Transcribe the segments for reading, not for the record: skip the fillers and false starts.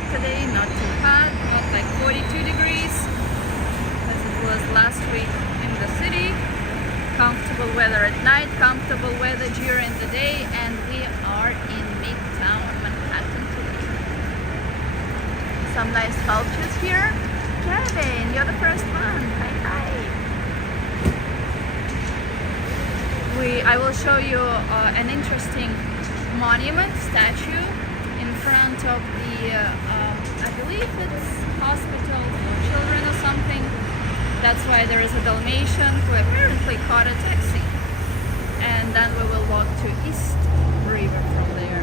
dark today, not too hot, not like 42 degrees as it was last week in the city. Comfortable weather at night, comfortable weather during the day, and we are in Midtown Manhattan today. Some nice sculptures here. Kevin, you're the first one. Hi, hi. I will show you an interesting monument statue in front of the, I believe it's hospital for children or something. That's why there is a Dalmatian who apparently caught a taxi. And then we will walk to East River from there.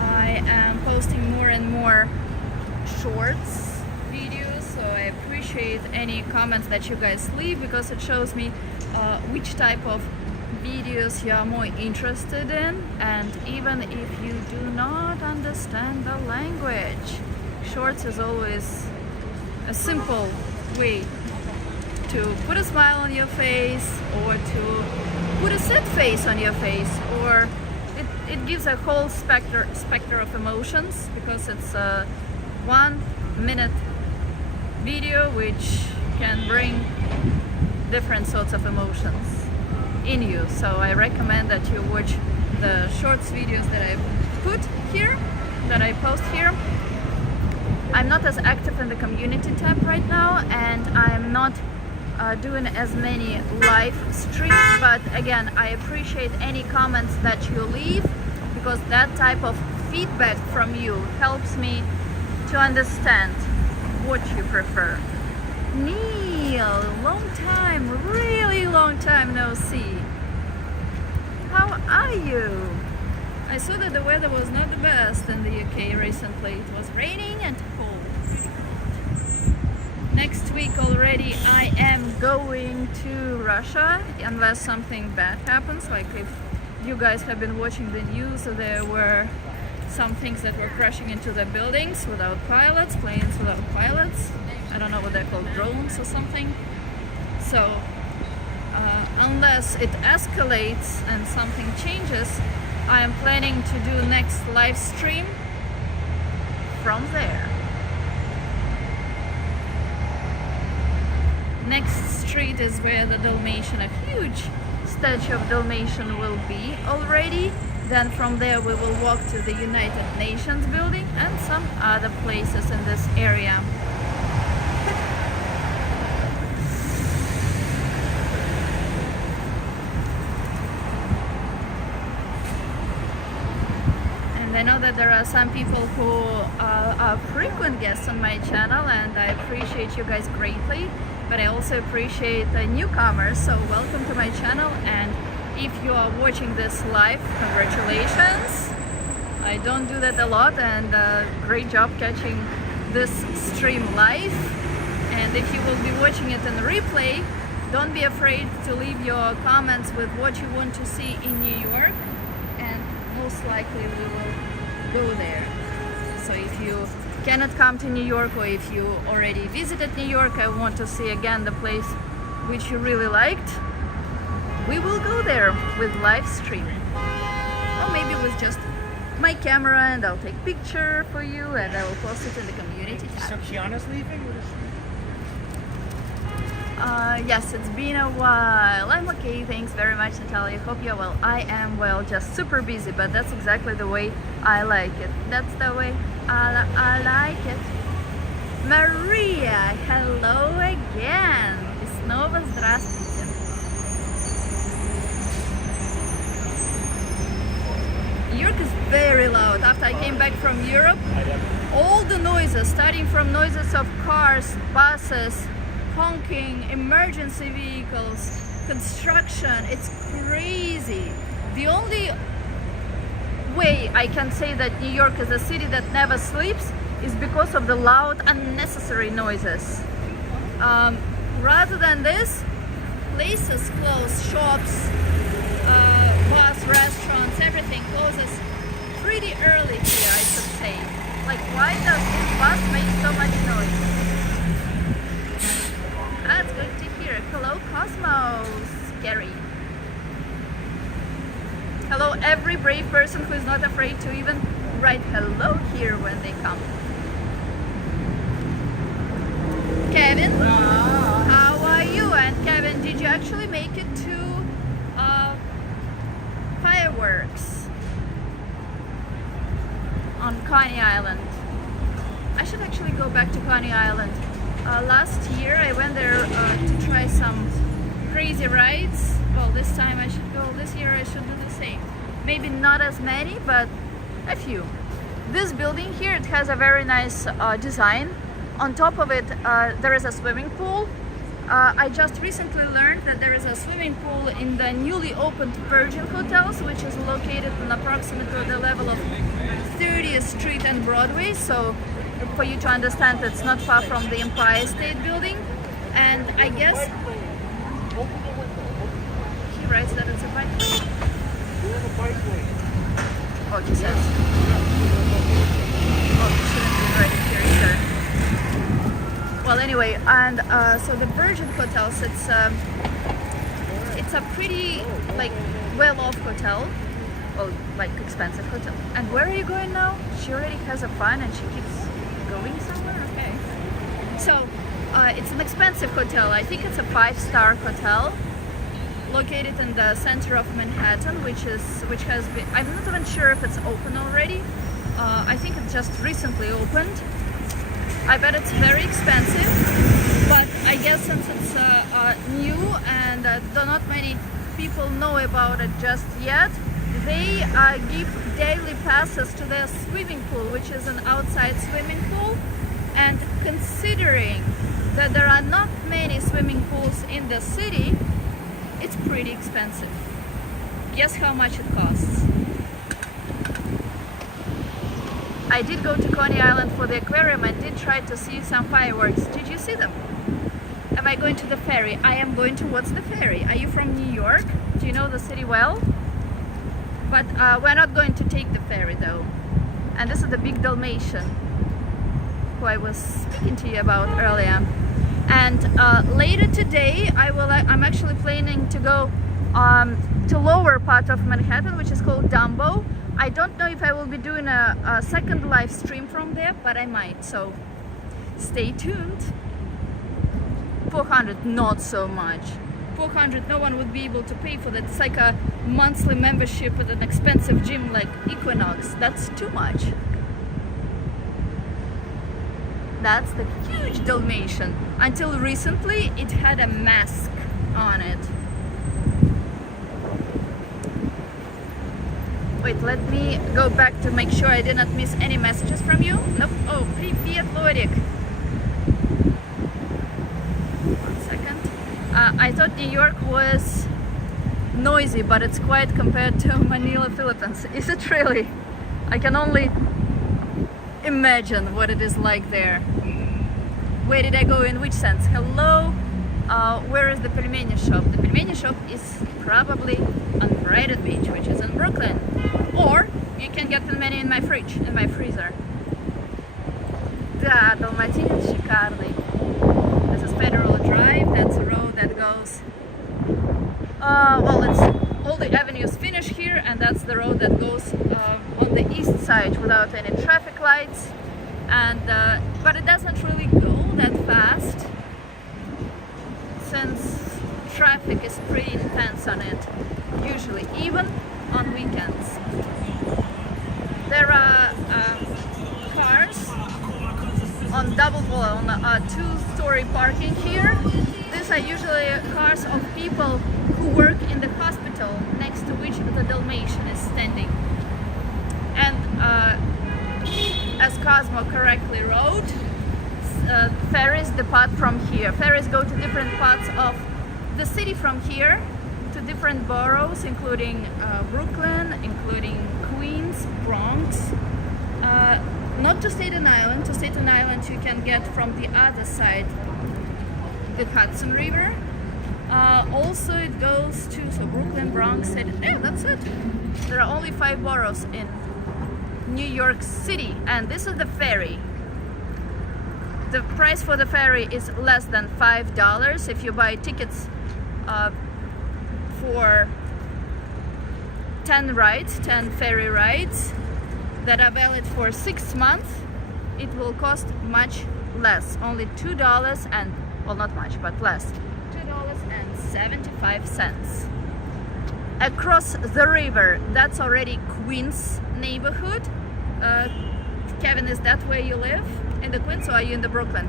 I am posting more and more shorts videos, so I appreciate any comments that you guys leave because it shows me which type of videos you are more interested in, and even if you do not understand the language, shorts is always a simple way to put a smile on your face or to put a sad face on your face, or it gives a whole specter of emotions because it's a 1 minute video which can bring different sorts of emotions in you. So I recommend that you watch the shorts videos that I put here, that I post here. I'm not as active in the community tab right now, and I'm not doing as many live streams, but again, I appreciate any comments that you leave because that type of feedback from you helps me to understand what you prefer. Neil, long time, really long time no see. How are you? I saw that the weather was not the best in the UK recently. It was raining and cold. Next week already I am going to Russia unless something bad happens. Like if you guys have been watching the news, there were some things that were crashing into the buildings without pilots, planes without pilots. I don't know what they're called, drones or something. So unless it escalates and something changes, I am planning to do next live stream from there. Next street is where the Dalmatian, a huge statue of Dalmatian will be already. Then from there we will walk to the United Nations building and some other places in this area. I know that there are some people who are frequent guests on my channel, and I appreciate you guys greatly, but I also appreciate the newcomers, so welcome to my channel. And if you are watching this live, congratulations. I don't do that a lot, and great job catching this stream live. And if you will be watching it in replay, don't be afraid to leave your comments with what you want to see in New York, and most likely we will go there. So if you cannot come to New York, or if you already visited New York, I want to see again the place which you really liked, we will go there with live stream, or maybe with just my camera, and I'll take picture for you and I will post it in the community tab. So Kiana's leaving? Yes, it's been a while. I'm okay, thanks very much, Natalia. Hope you're well. I am well, just super busy, but that's exactly the way I like it. That's the way I like it. Maria, hello again. И снова здравствуйте. New York is very loud. After I came back from Europe, all the noises, starting from noises of cars, buses, honking, emergency vehicles, construction, it's crazy. The only way I can say that New York is a city that never sleeps is because of the loud, unnecessary noises. Rather than this, places close, shops, bus, restaurants, everything closes pretty early here, I should say. Like, why does this bus make so much noise? That's good to hear. Hello, Cosmos. Gary. Hello, every brave person who is not afraid to even write hello here when they come. Kevin, how are you? And Kevin, did you actually make it to fireworks on Coney Island? I should actually go back to Coney Island. Last year I went there to try some crazy rides. Well, this time I should go. This year I should do the same. Maybe not as many, but a few. This building here, it has a very nice design. On top of it, there is a swimming pool. I just recently learned that there is a swimming pool in the newly opened Virgin Hotels, which is located on approximately the level of 30th Street and Broadway. So for you to understand, it's not far from the Empire State Building. And I guess he writes that it's a bike lane. Oh, he says. Oh, he shouldn't be writing here either. Well, anyway, and so the Virgin Hotels, it's a pretty like well-off hotel, well, like expensive hotel. And where are you going now? She already has a fun and she keeps going somewhere. Okay. So it's an expensive hotel. I think it's a 5-star hotel, located in the center of Manhattan, which has been. I'm not even sure if it's open already. I think it just recently opened. I bet it's very expensive, but I guess since it's new and not many people know about it just yet, they give daily passes to the swimming pool, which is an outside swimming pool. And considering that there are not many swimming pools in the city, it's pretty expensive. Guess how much it costs? I did go to Coney Island for the aquarium and did try to see some fireworks. Did you see them? Am I going to the ferry? I am going to. What's the ferry? Are you from New York? Do you know the city well? But we're not going to take the ferry though. And this is the big Dalmatian who I was speaking to you about earlier. And later today I'm actually planning to go to lower part of Manhattan, which is called Dumbo. I don't know if I will be doing a second live stream from there, but I might, so stay tuned. 400, not so much. 400, no one would be able to pay for that. It's like a monthly membership at an expensive gym like Equinox. That's too much. That's the huge Dalmatian. Until recently, it had a mask on it. Wait, let me go back to make sure I did not miss any messages from you. Nope. Oh, привет, Lorik. One second. I thought New York was noisy, but it's quiet compared to Manila, Philippines. Is it really? I can only imagine what it is like there. Where did I go? In which sense? Hello? Where is the Pelmeni shop? The Pelmeni shop is probably on Brighton Beach, which is in Brooklyn. Or you can get pelmeni in my fridge, in my freezer. Да, Далматинец шикарный. This is Federal Drive. That's a road that goes. Well, it's all the avenues finish here, and that's the road that goes on the east side without any traffic lights. And but it doesn't really go that fast, since traffic is pretty intense on it, usually, even on weekends. There are cars on two-story parking here. These are usually cars of people who work in the hospital next to which the Dalmatian is standing. And as Cosmo correctly wrote, ferries depart from here. Ferries go to different parts of the city from here, to different boroughs, including Brooklyn, including Queens, Bronx. Not to Staten Island. To Staten Island you can get from the other side the Hudson River. Also it goes to Brooklyn, Bronx, yeah, that's it. There are only 5 boroughs in New York City, and this is the ferry. The price for the ferry is less than $5 if you buy tickets for 10 rides, 10 ferry rides that are valid for 6 months, it will cost much less, only $2 and, well, not much, but less, $2.75. Across the river, that's already Queens neighborhood. Kevin, is that where you live? In the Queens, or are you in the Brooklyn?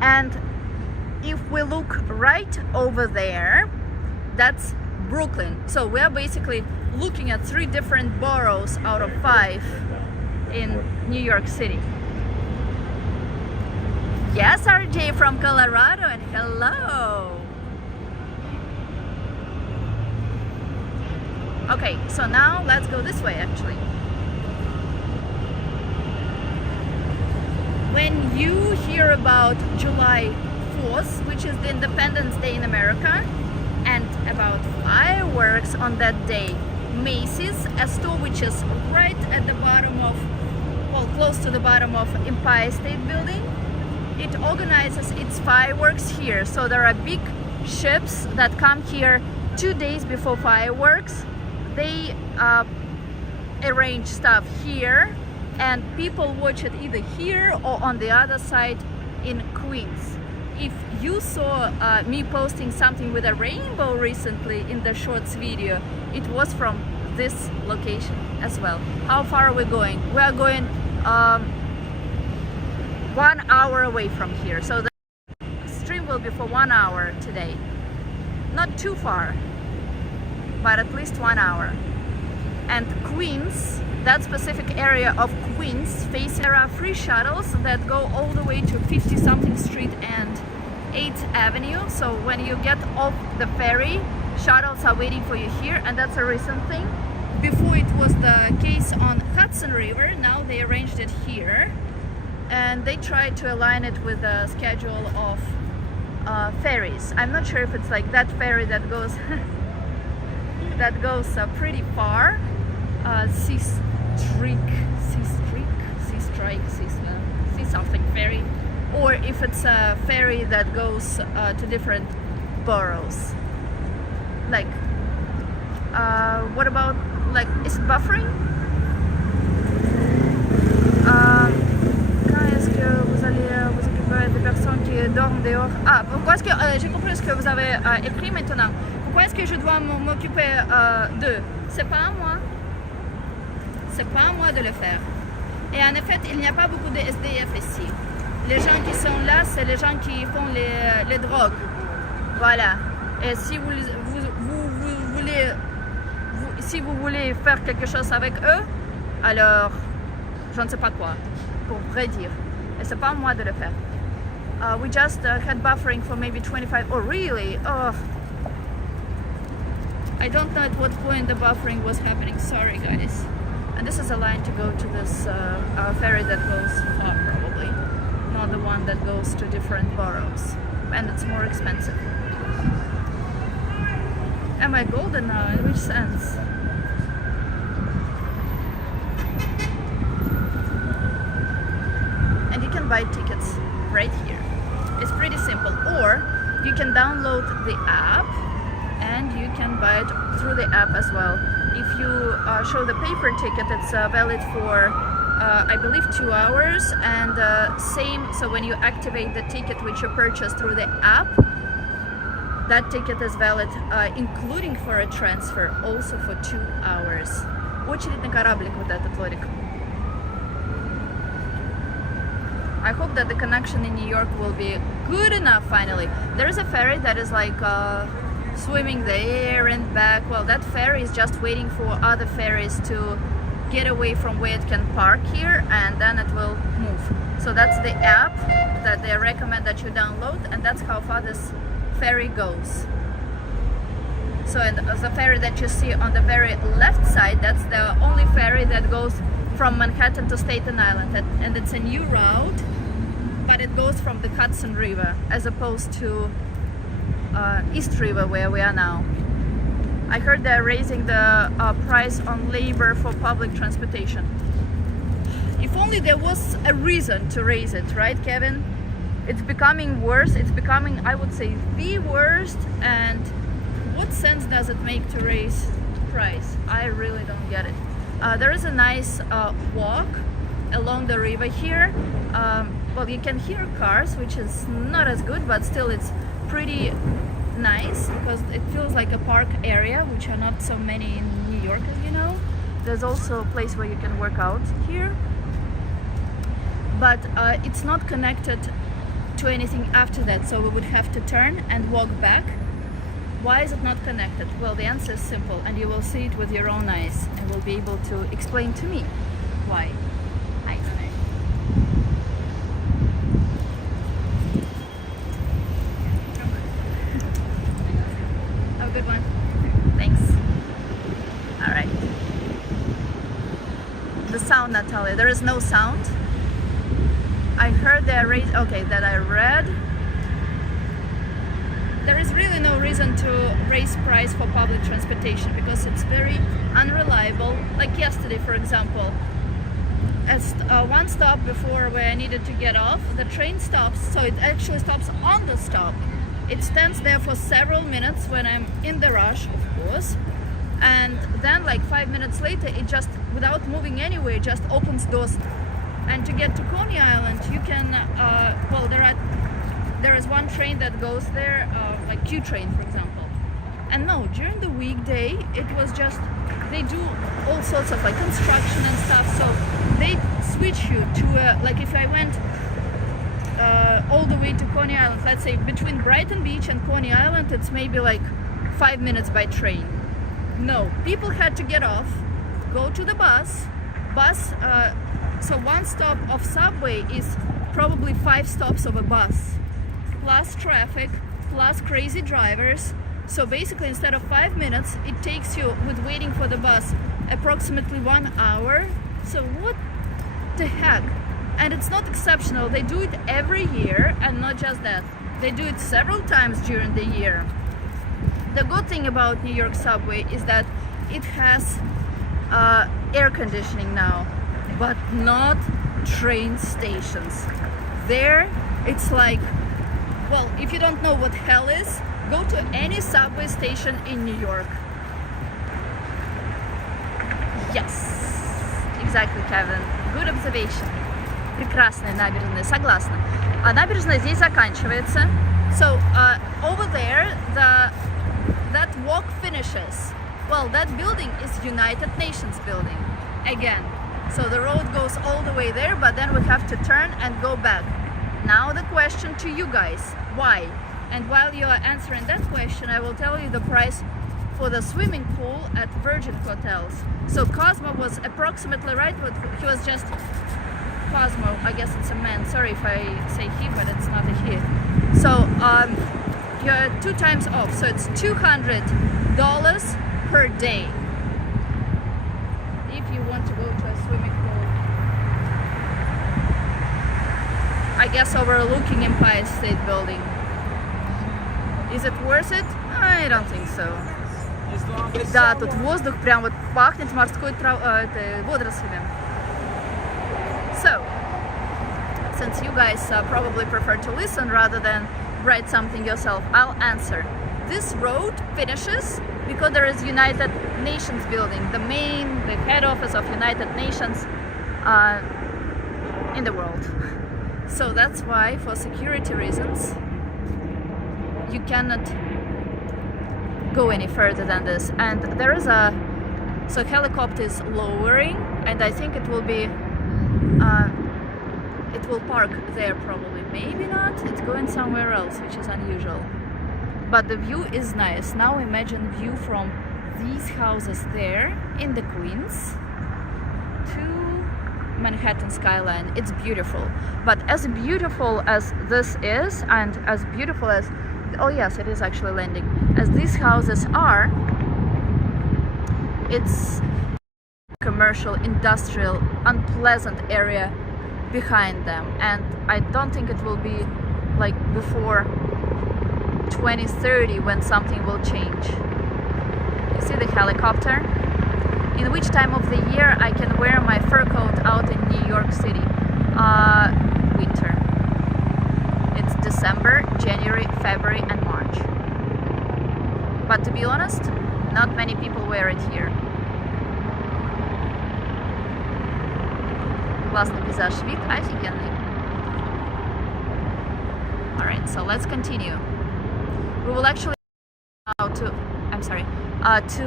And if we look right over there, that's Brooklyn. So we are basically looking at 3 different boroughs out of 5 in New York City. Yes, RJ from Colorado, and hello. Okay, so now let's go this way actually. When you hear about July 4th, which is the Independence Day in America, and about fireworks on that day, Macy's, a store which is right at the bottom of, well, close to the bottom of Empire State Building, it organizes its fireworks here. So there are big ships that come here 2 days before fireworks. They arrange stuff here, and people watch it either here or on the other side in Queens. If you saw me posting something with a rainbow recently in the shorts video, it was from this location as well. How far are we going? We are going 1 hour away from here, so the stream will be for 1 hour today. Not too far, but at least 1 hour. And Queens, that specific area of Queens, there are free shuttles that go all the way to 50-something Street and 8th Avenue. So when you get off the ferry, shuttles are waiting for you here, and that's a recent thing. Before it was the case on Hudson River, now they arranged it here, and they tried to align it with the schedule of ferries. I'm not sure if it's like that ferry that goes that goes pretty far, Sea something ferry, or if it's a ferry that goes to different boroughs. Like, what about, like, is it buffering? Quand est-ce que vous allez vous occuper des personnes qui dorment dehors? Ah, pourquoi est-ce que j'ai compris ce que vous avez écrit maintenant. Pourquoi est-ce que je dois m'occuper d'eux? C'est pas à moi. C'est pas à moi de le faire. Et en effet, il n'y a pas beaucoup de SDF ici. Les gens qui sont là, c'est les gens qui font les drogues. Voilà. Et si si vous voulez faire quelque chose avec eux, alors je ne sais pas quoi, pour vrai dire. Et c'est pas à moi de le faire. We just had buffering for maybe 25. Oh, really? Oh. I don't know at what point the buffering was happening. Sorry, guys. And this is a line to go to this ferry that goes far, probably. Not the one that goes to different boroughs. And it's more expensive. Am I golden now? In which sense? And you can buy tickets right here. It's pretty simple. Or you can download the app and you can buy it through the app as well. If you show the paper ticket, it's valid for I believe 2 hours, and same, so when you activate the ticket which you purchased through the app, that ticket is valid including for a transfer, also for 2 hours. Очередь на кораблик вот этот, Лорик. I hope that the connection in New York will be good enough finally. There is a ferry that is like swimming there and back. Well, that ferry is just waiting for other ferries to get away from where it can park here, and then it will move. So that's the app that they recommend that you download, and that's how far this ferry goes. So, and the ferry that you see on the very left side, that's the only ferry that goes from Manhattan to Staten Island, and it's a new route, but it goes from the Hudson River as opposed to East River where we are now. I heard they're raising the price on labor for public transportation. If only there was a reason to raise it, right, Kevin? It's becoming worse. It's becoming, I would say, the worst. And what sense does it make to raise price? I really don't get it. There is a nice walk along the river here. Well, you can hear cars, which is not as good, but still it's pretty nice because it feels like a park area, which are not so many in New York, as you know. There's also a place where you can work out here, but it's not connected to anything after that, so we would have to turn and walk back. Why is it not connected? Well, the answer is simple, and you will see it with your own eyes and will be able to explain to me why. Hi. Have a good one. Thanks. All right. The sound, Natalia. There is no sound. I heard that that I read. There is really no reason to raise price for public transportation because it's very unreliable. Like yesterday, for example, as one stop before where I needed to get off, the train stops, so it actually stops on the stop. It stands there for several minutes when I'm in the rush, of course, and then like 5 minutes later, it just, without moving anywhere, just opens doors. And to get to Coney Island, you can, well, there is one train that goes there, like Q train, for example. And no, during the weekday, it was just, they do all sorts of like construction and stuff, so they switch you to, like if I went all the way to Coney Island, let's say between Brighton Beach and Coney Island, it's maybe like 5 minutes by train. No, people had to get off, go to the bus, so one stop of subway is probably 5 stops of a bus, plus traffic, plus crazy drivers. So basically, instead of 5 minutes, it takes you, with waiting for the bus, approximately 1 hour. So what the heck? And it's not exceptional. They do it every year, and not just that. They do it several times during the year. The good thing about New York subway is that it has air conditioning now, but not train stations. There, it's like, well, if you don't know what hell is, go to any subway station in New York. Yes, exactly, Kevin. Good observation. Прекрасная набережная, согласна. А набережная здесь заканчивается. So over there, that walk finishes. Well, that building is United Nations building. Again, so the road goes all the way there, but then we have to turn and go back. Now the question to you guys, why? And while you are answering that question, I will tell you the price for the swimming pool at Virgin Hotels. So Cosmo was approximately right, but he was just Cosmo, I guess it's a man, sorry if I say he, but it's not a he. So you're 2 times off, so it's $200 per day if you want to go to a swimming pool, I guess overlooking Empire State Building. Is it worth it? I don't think so. Да, тут воздух прям вот пахнет морской водорослями. So, since you guys probably prefer to listen rather than write something yourself, I'll answer. This road finishes because there is United Nations building, the head office of United Nations in the world. So that's why, for security reasons, you cannot go any further than this. And there is so helicopter is lowering, and I think it will be, it will park there probably. Maybe not, it's going somewhere else, which is unusual. But the view is nice. Now imagine view from these houses there in the Queens to Manhattan skyline. It's beautiful. But as beautiful as this is, and as beautiful as, oh yes, it is actually landing, as these houses are, it's commercial, industrial, unpleasant area behind them. And I don't think it will be like before 2030 when something will change. You see the helicopter? In which time of the year I can wear my fur coat out in New York City? Winter. It's December, January, February and March. But to be honest, not many people wear it here. Классный пейзаж, вид офигенный. Alright, so let's continue. We will actually now to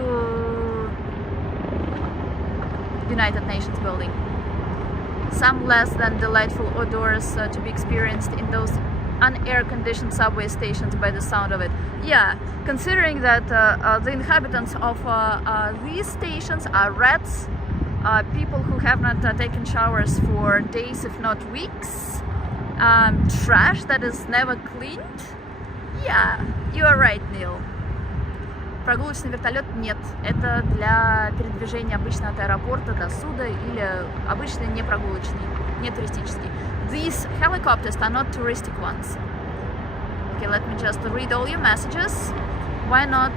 United Nations building. Some less than delightful odors to be experienced in those unair-conditioned subway stations by the sound of it. Yeah, considering that the inhabitants of these stations are rats, people who have not taken showers for days, if not weeks, trash that is never cleaned. Yeah, you are right, Neil. Прогулочный вертолет нет. Это для передвижения обычно от аэропорта до суда или обычный не прогулочный, не туристический. These helicopters are not touristic ones. Okay, let me just read all your messages. Why not?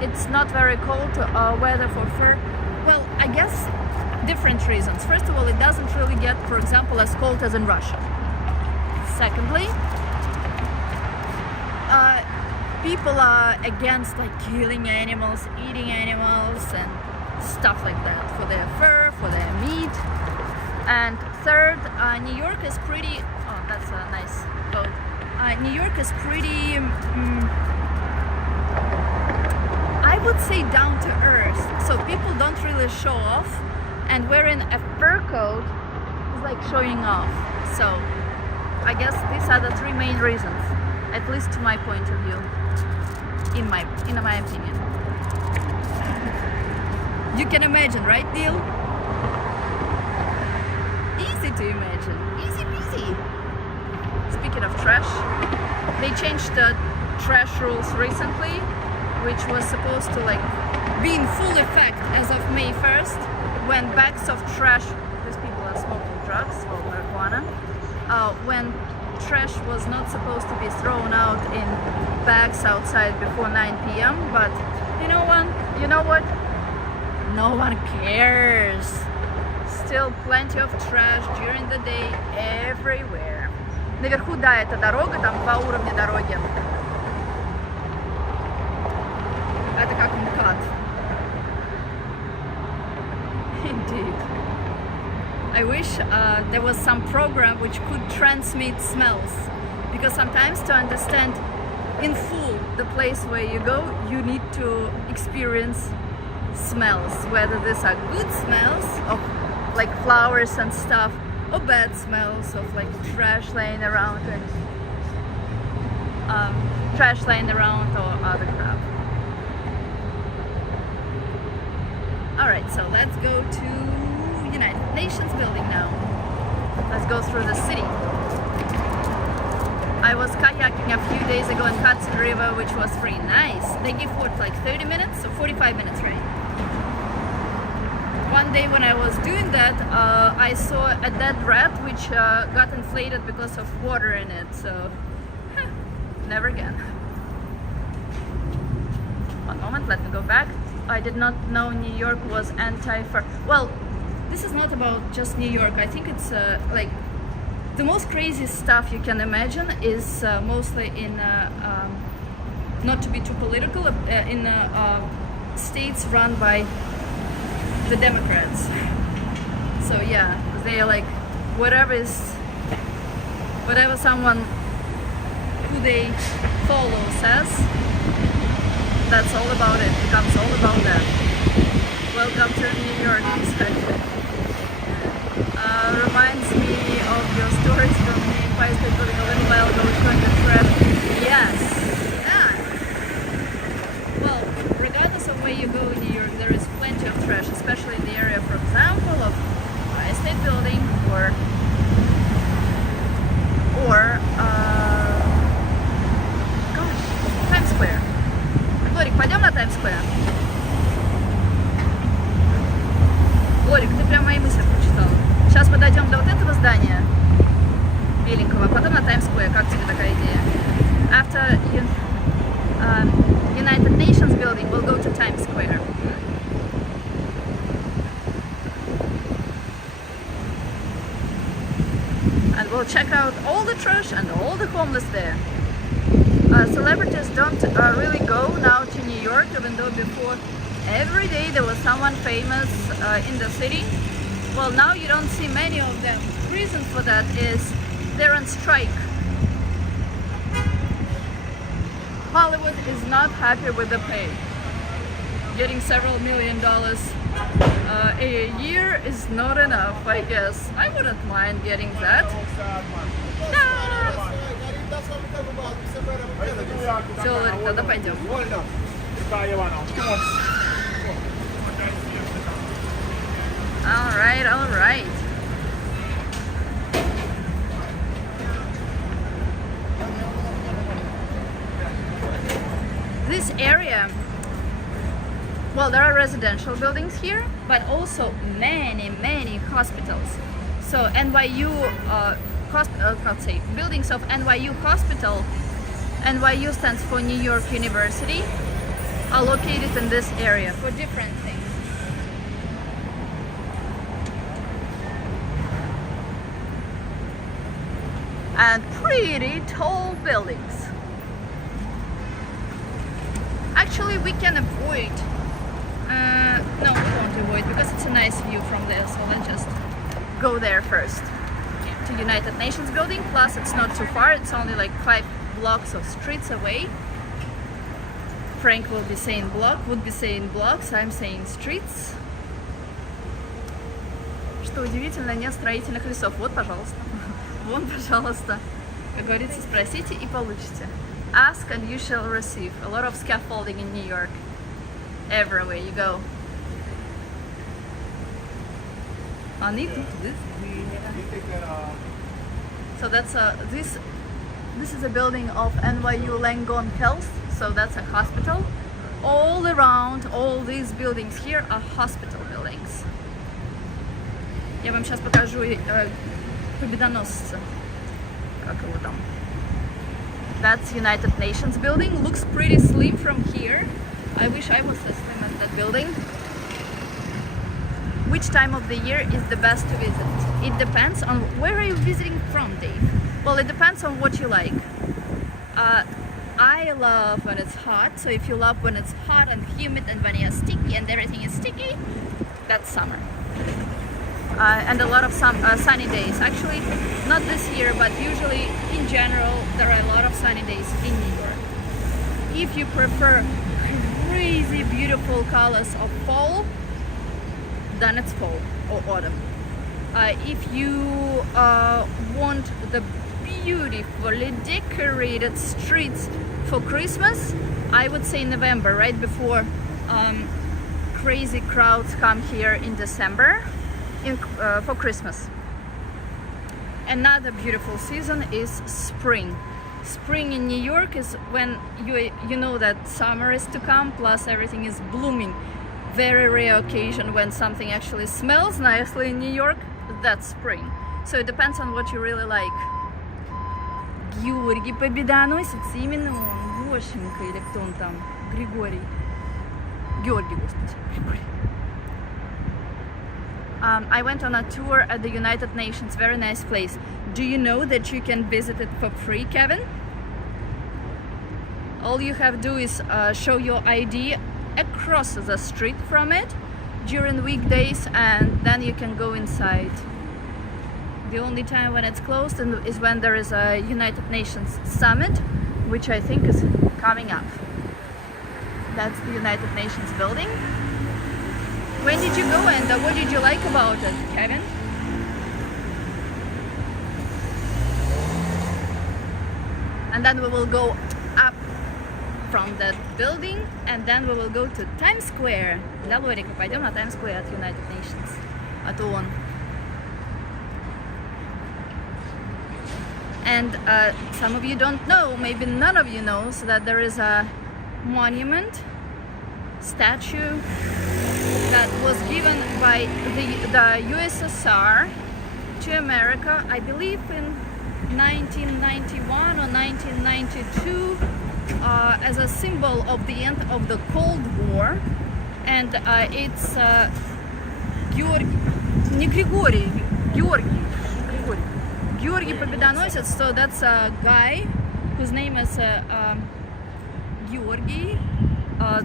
It's not very cold weather for fur. Well, I guess different reasons. First of all, it doesn't really get, for example, as cold as in Russia. Secondly, people are against like killing animals, eating animals and stuff like that for their fur, for their meat. And third, New York is pretty, oh that's a nice quote, New York is pretty, I would say down to earth, so people don't really show off, and wearing a fur coat is like showing off. So I guess these are the three main reasons, at least to my point of view. In my opinion. You can imagine, right, Neil? Easy to imagine. Easy peasy. Speaking of trash, they changed the trash rules recently, which was supposed to like be in full effect as of May 1st, when bags of trash, these people are smoking drugs or marijuana, when trash was not supposed to be thrown out in bags outside before 9 p.m. But you know what? No one cares. Still plenty of trash during the day everywhere. Наверху, да, это дорога, там два уровня дороги. Это как МКАД. Indeed. I wish there was some program which could transmit smells, because sometimes to understand in full the place where you go, you need to experience smells, whether these are good smells of like flowers and stuff, or bad smells of like trash laying around and or other crap. Alright, so let's go to United Nations building now. Let's go through the city. I was kayaking a few days ago in Hudson River, which was free. Nice. They give what, like 30 minutes or 45 minutes, right? One day when I was doing that, I saw a dead rat which got inflated because of water in it. So, never again. One moment, let me go back. I did not know New York was anti-fur. Well, this is not about just New York. I think it's like the most crazy stuff you can imagine is mostly in, not to be too political, in states run by the Democrats. So yeah, they are like whatever someone who they follow says, that's all about it. It becomes all about that. Welcome to New York, exactly. Reminds me of your stories from the Empire State Building a little while ago showing the trash. Yes. Yeah. Well, regardless of where you go in New York, there is plenty of trash, especially in the area, for example, of Empire State Building or Times Square. Лорик, пойдем на Times Square? Лорик, ты прям мои мысли прочитал. Сейчас подойдем до вот этого здания беленького, а потом на Times Square. Как тебе такая идея? After United Nations building, we'll go to Times Square. And we'll check out all the trash and all the homeless there. Celebrities don't really go now to New York even though before every day there was someone famous in the city. Well, now you don't see many of them. Reason for that is they're on strike. Hollywood is not happy with the pay. Getting several $1 million a year is not enough, I guess. I wouldn't mind getting that. Все, Ларик, тогда пойдем. Alright, alright. This area, well, there are residential buildings here, but also many hospitals. So NYU, buildings of NYU Hospital, NYU stands for New York University, are located in this area for different things. And pretty tall buildings. Actually, we can avoid. No, we won't avoid because it's a nice view from there. So let's just go there first to United Nations building. Plus, it's not too far. It's only like 5 blocks of streets away. Frank will be saying would be saying blocks. I'm saying streets. Что удивительно, нет строительных лесов. Вот, пожалуйста. Вон, пожалуйста. Как говорится, спросите и получите. Ask and you shall receive. A lot of scaffolding in New York. Everywhere you go. So that's this is a building of NYU Langone Health. So that's a hospital. All around, all these buildings here are hospital buildings. Я вам сейчас покажу победоносца. Как его там? That's United Nations building. Looks pretty slim from here. I wish I was as slim as that building. Which time of the year is the best to visit? It depends on where are you visiting from, Dave? Well, it depends on what you like. I love when it's hot. So if you love when it's hot and humid and when it's sticky and everything is sticky, that's summer. And a lot of sunny days. Actually, not this year, but usually in general, there are a lot of sunny days in New York. If you prefer crazy beautiful colors of fall, then it's fall or autumn. If you want the beautifully decorated streets for Christmas, I would say November, right before crazy crowds come here in December. For Christmas. Another beautiful season is spring. Spring in New York is when you know that summer is to come, plus everything is blooming. Very rare occasion when something actually smells nicely in New York, that's spring. So it depends on what you really like. Георгий Победоносец, именно он, Гошенька или кто он там, Григорий. Георгий, господи, Григорий. I went on a tour at the United Nations, very nice place. Do you know that you can visit it for free, Kevin? All you have to do is show your ID across the street from it during weekdays, and then you can go inside. The only time when it's closed is when there is a United Nations summit, which I think is coming up. That's the United Nations building. When did you go and what did you like about it, Kevin? And then we will go up from that building and then we will go to Times Square. Да, Лорика, пойдем на Times Square от United Nations, от ООН. And some of you don't know, maybe none of you knows that there is a monument, statue that was given by the USSR to America, I believe in 1991 or 1992, as a symbol of the end of the Cold War. And it's Георгий Победоносец. So that's a guy whose name is Georgy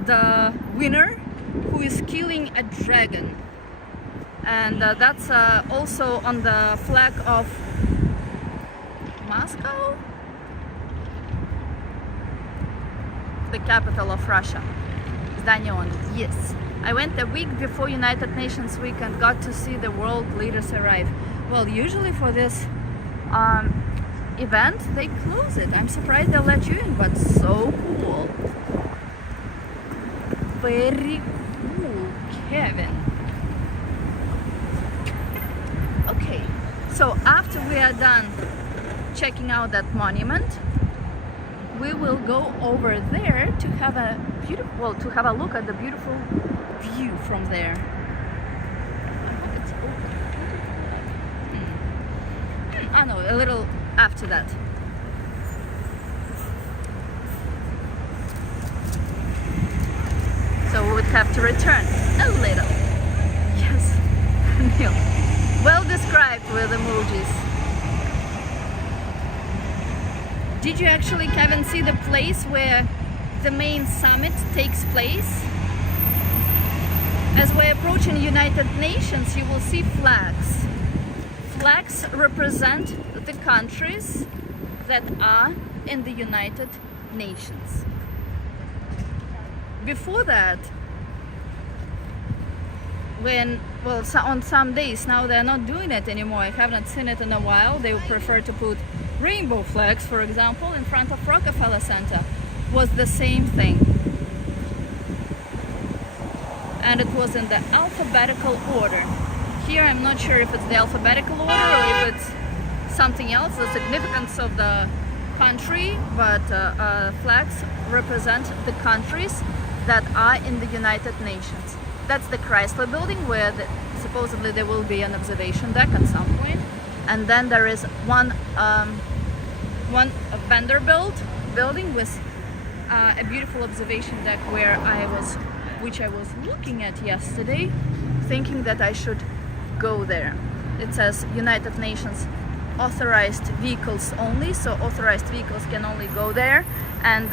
the winner who is killing a dragon. And that's also on the flag of Moscow, the capital of Russia. Zdание ONU, yes. I went a week before United Nations Week and got to see the world leaders arrive. Well, usually for this event they close it. I'm surprised they'll let you in, but so cool. Very cool, Kevin. Okay, so after we are done checking out that monument, we will go over there to have a look at the beautiful view from there. I hope it's open. Oh no, a little after that. So we would have to return a little. Yes, Neil. Well described with emojis. Did you actually, Kevin, see the place where the main summit takes place? As we're approaching United Nations, you will see flags. Flags represent the countries that are in the United Nations. Before that, on some days, now they're not doing it anymore. I haven't seen it in a while. They would prefer to put rainbow flags, for example, in front of Rockefeller Center. Was the same thing. And it was in the alphabetical order. Here I'm not sure if it's the alphabetical order or if it's something else, the significance of the country, but flags represent the countries that are in the United Nations. That's the Chrysler Building, where supposedly there will be an observation deck at some point. And then there is one Vanderbilt building with a beautiful observation deck which I was looking at yesterday, thinking that I should go there. It says United Nations authorized vehicles only, so authorized vehicles can only go there. And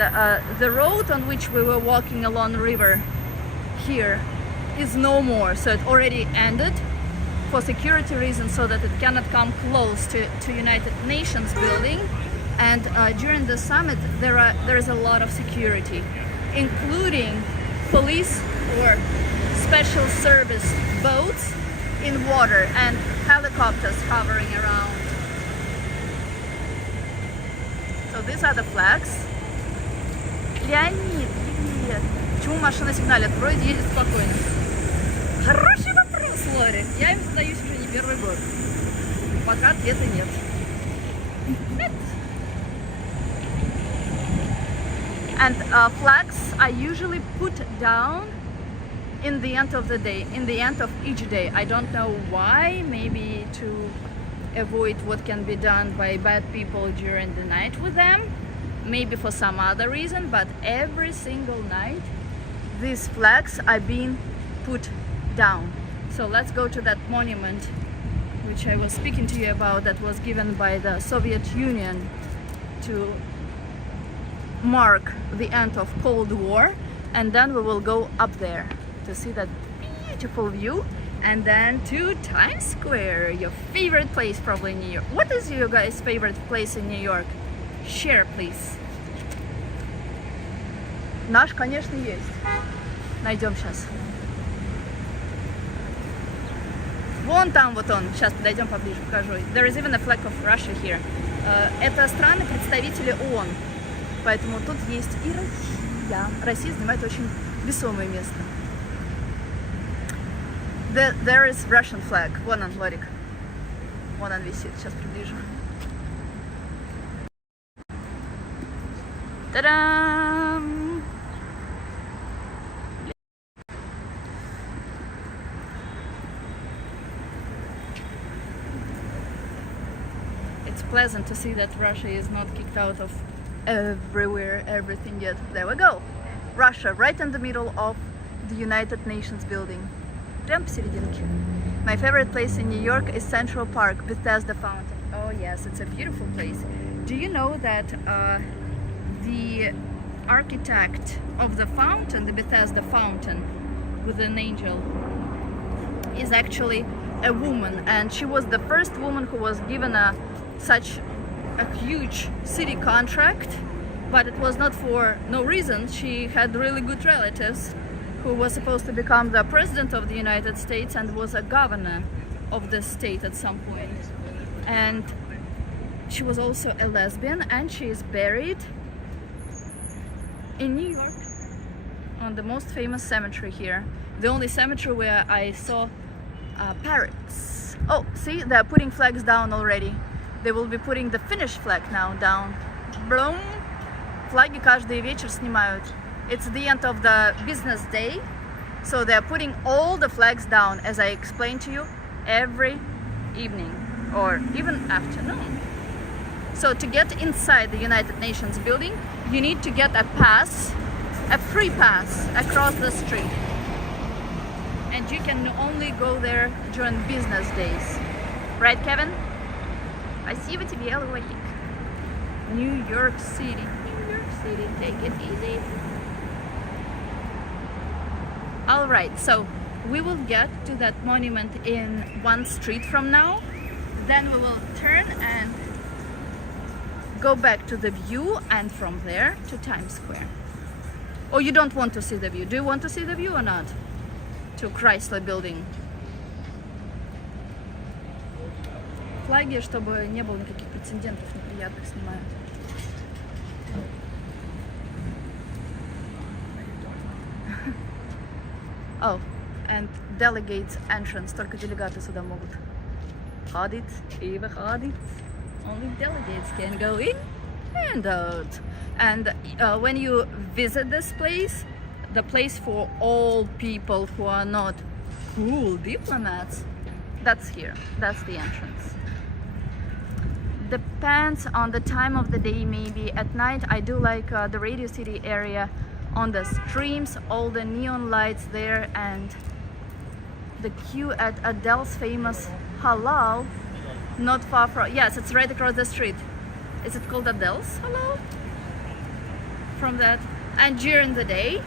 the road on which we were walking along the river here is no more, so it already ended for security reasons, so that it cannot come close to United Nations building. And during the summit there is a lot of security, including police or special service boats in water and helicopters hovering around. So these are the flags. Леонид, привет! Почему машина сигналит? Вроде едет спокойно. Хороший вопрос, Лори. Я им задаюсь уже не первый год. Пока ответа нет. And flags are usually put down in the end of the day, in the end of each day. I don't know why, maybe to avoid what can be done by bad people during the night with them, maybe for some other reason, but every single night these flags are being put down. So let's go to that monument which I was speaking to you about, that was given by the Soviet Union to mark the end of Cold War, and then we will go up there to see that beautiful view, and then to Times Square, your favorite place probably in New York. What is your guys' favorite place in New York? Share, please. Наш, конечно, есть. Найдем сейчас. Вон там вот он. Сейчас подойдем поближе, покажу. There is even a flag of Russia here. Это страны-представители ООН. Поэтому тут есть и Россия. Россия занимает очень весомое место. There is Russian flag. Вон он, Лорик. Вон он висит. Сейчас приближу. Та-дам! It's pleasant to see that Russia is not kicked out of everywhere, everything yet. There we go. Russia, right in the middle of the United Nations building. Прям посерединке. My favorite place in New York is Central Park, Bethesda Fountain. Oh yes, it's a beautiful place. Do you know that the architect of the fountain, the Bethesda fountain with an angel, is actually a woman, and she was the first woman who was given such a huge city contract. But it was not for no reason. She had really good relatives who was supposed to become the president of the United States and was a governor of the state at some point. And she was also a lesbian, and she is buried in New York on the most famous cemetery here. The only cemetery where I saw parrots. Oh, see, they're putting flags down already. They will be putting the Finnish flag now down. Bloom. Флаги каждый вечер снимают. It's the end of the business day, so they're putting all the flags down, as I explained to you, every evening or even afternoon. So to get inside the United Nations building, you need to get a pass, a free pass across the street. And you can only go there during business days. Right, Kevin? Спасибо тебе, Лолик. New York City. City, take it easy. All right, so we will get to that monument in one street from now. Then we will turn and go back to the view, and from there to Times Square. Oh, you don't want to see the view? Do you want to see the view or not? To Chrysler Building. Флаги, чтобы не было никаких прецедентов неприятных, снимают. Oh, and delegates entrance. Только делегаты сюда могут ходить и выходить. Only delegates can go in and out. And when you visit this place, the place for all people who are not cool diplomats, that's here. That's the entrance. Depends on the time of the day, maybe. At night, I do like the Radio City area. On the streams, all the neon lights there, and the queue at Adele's famous Halal, not far from, yes, it's right across the street. Is it called Adele's Halal? From that. And during the day,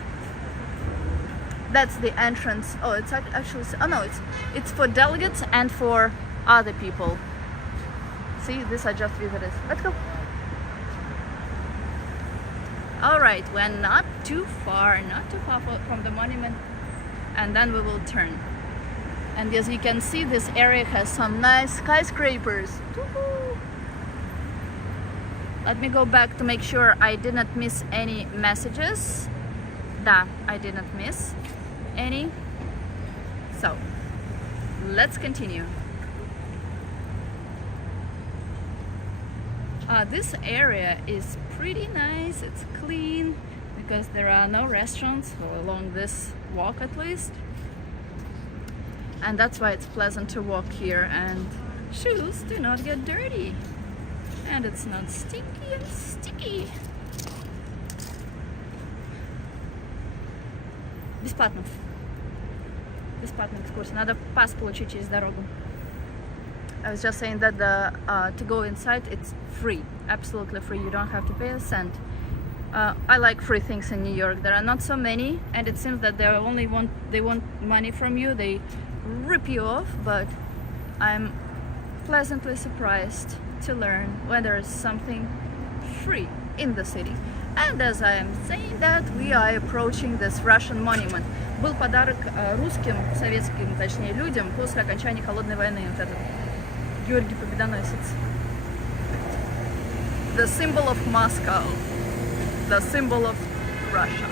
that's the entrance. Oh, it's actually, oh no, it's for delegates and for other people. See, these are just visitors. Let's go. All right, we're not too far from the monument, and then we will turn. And as you can see, this area has some nice skyscrapers. Woohoo! Let me go back to make sure I didn't miss any messages. Da, I didn't miss any. So, let's continue. This area is pretty nice, it's clean, because there are no restaurants along this walk at least. And that's why it's pleasant to walk here, and shoes do not get dirty. And it's not stinky and sticky. Бесплатно. Бесплатная экскурсия. Надо пас получить через дорогу. I was just saying that to go inside, it's free, absolutely free. You don't have to pay a cent. I like free things in New York. There are not so many, and it seems that they want money from you. They rip you off. But I'm pleasantly surprised to learn when there is something free in the city. And as I am saying that, we are approaching this Russian monument. Был подарок русским, советским, точнее, людям после окончания холодной войны. Вот этот Георгий Победоносец. The symbol of Moscow, the symbol of Russia.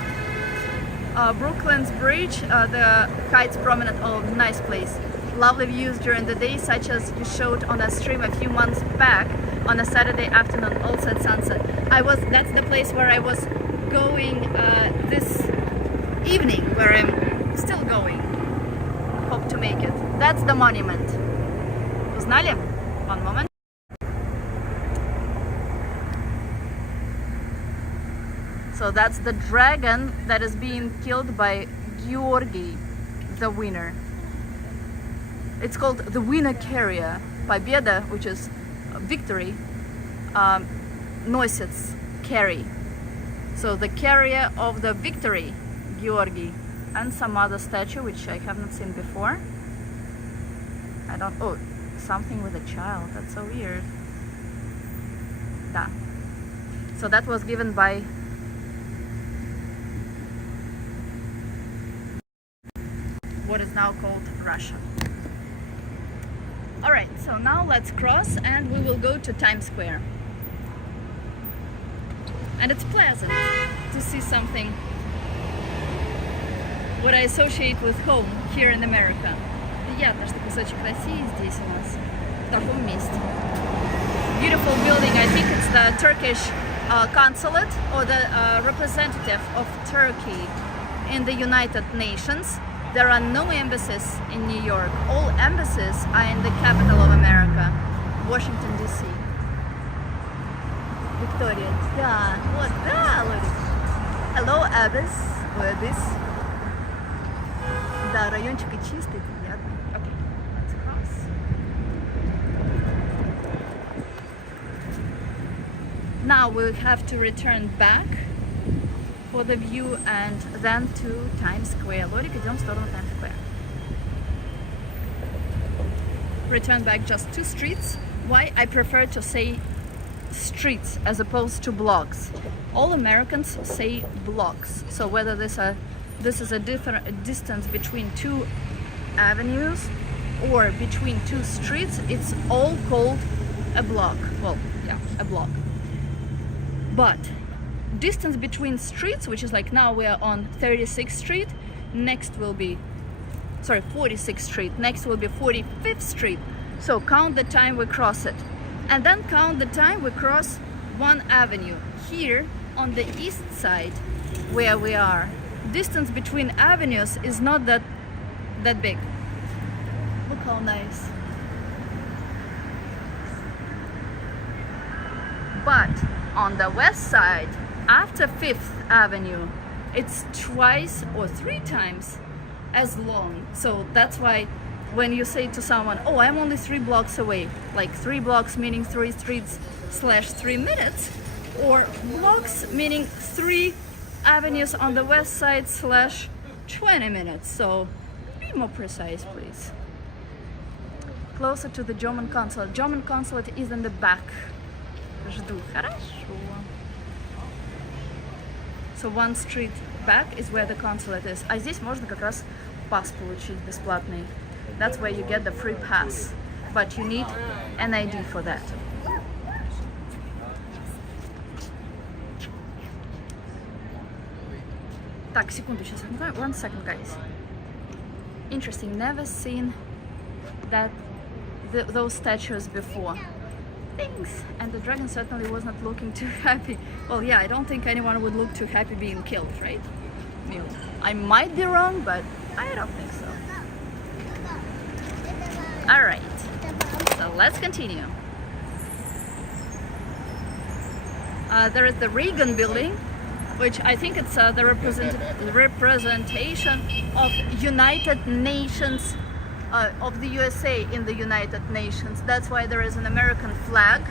Brooklyn's Bridge, the Heights Promenade, oh, nice place. Lovely views during the day, such as you showed on a stream a few months back on a Saturday afternoon, also at sunset. That's the place where I was going this evening, where I'm still going. Hope to make it. That's the monument. Узнали? One moment. So that's the dragon that is being killed by Georgi, the winner. It's called the winner carrier. Победа, which is victory, носец, carry. So the carrier of the victory, Georgi, and some other statue which I have not seen before. Oh, something with a child. That's so weird. Da. So that was given by what is now called Russia. Alright, so now let's cross and we will go to Times Square. And it's pleasant to see something what I associate with home here in America. Приятно, что кусочек России здесь у нас, в таком месте. Beautiful building. I think it's the Turkish consulate or the representative of Turkey in the United Nations. There are no embassies in New York. All embassies are in the capital of America, Washington, D.C. Victoria. Да, вот, да, Лорик. Hello, Abyss. Abyss. Да, райончик и чистый, приятный. Okay, let's cross. Now we'll have to return back for the view and then to Times Square. Лорик, идем в сторону Times Square. Return back just 2 streets. Why I prefer to say streets as opposed to blocks. All Americans say blocks. So whether this is a different distance between 2 avenues or between 2 streets, it's all called a block. Well, yeah, a block. But distance between streets, which is like now we are on 36th Street, next will be 46th Street, next will be 45th Street. So count the time we cross it, and then count the time we cross 1 avenue. Here on the east side where we are, distance between avenues is not that big. Look how nice. But on the west side, after 5th Avenue, it's twice or 3 times as long. So that's why when you say to someone, oh, I'm only 3 blocks away, like 3 blocks meaning 3 streets / 3 minutes, or blocks meaning 3 avenues on the west side / 20 minutes. So be more precise, please. Closer to the German consulate. German consulate is in the back. Жду. Хорошо. So 1 street back is where the consulate is. А здесь можно как раз пас получить бесплатный. That's where you get the free pass. But you need an ID for that. Так, секунду, сейчас. 1 second, guys. Interesting. Never seen those statues before. Thanks. And the dragon certainly was not looking too happy. Well, yeah, I don't think anyone would look too happy being killed, right? I might be wrong, but I don't think so. All right, so let's continue. There is the Reagan building, which I think it's the representation of United Nations, of the USA in the United Nations. That's why there is an American flag.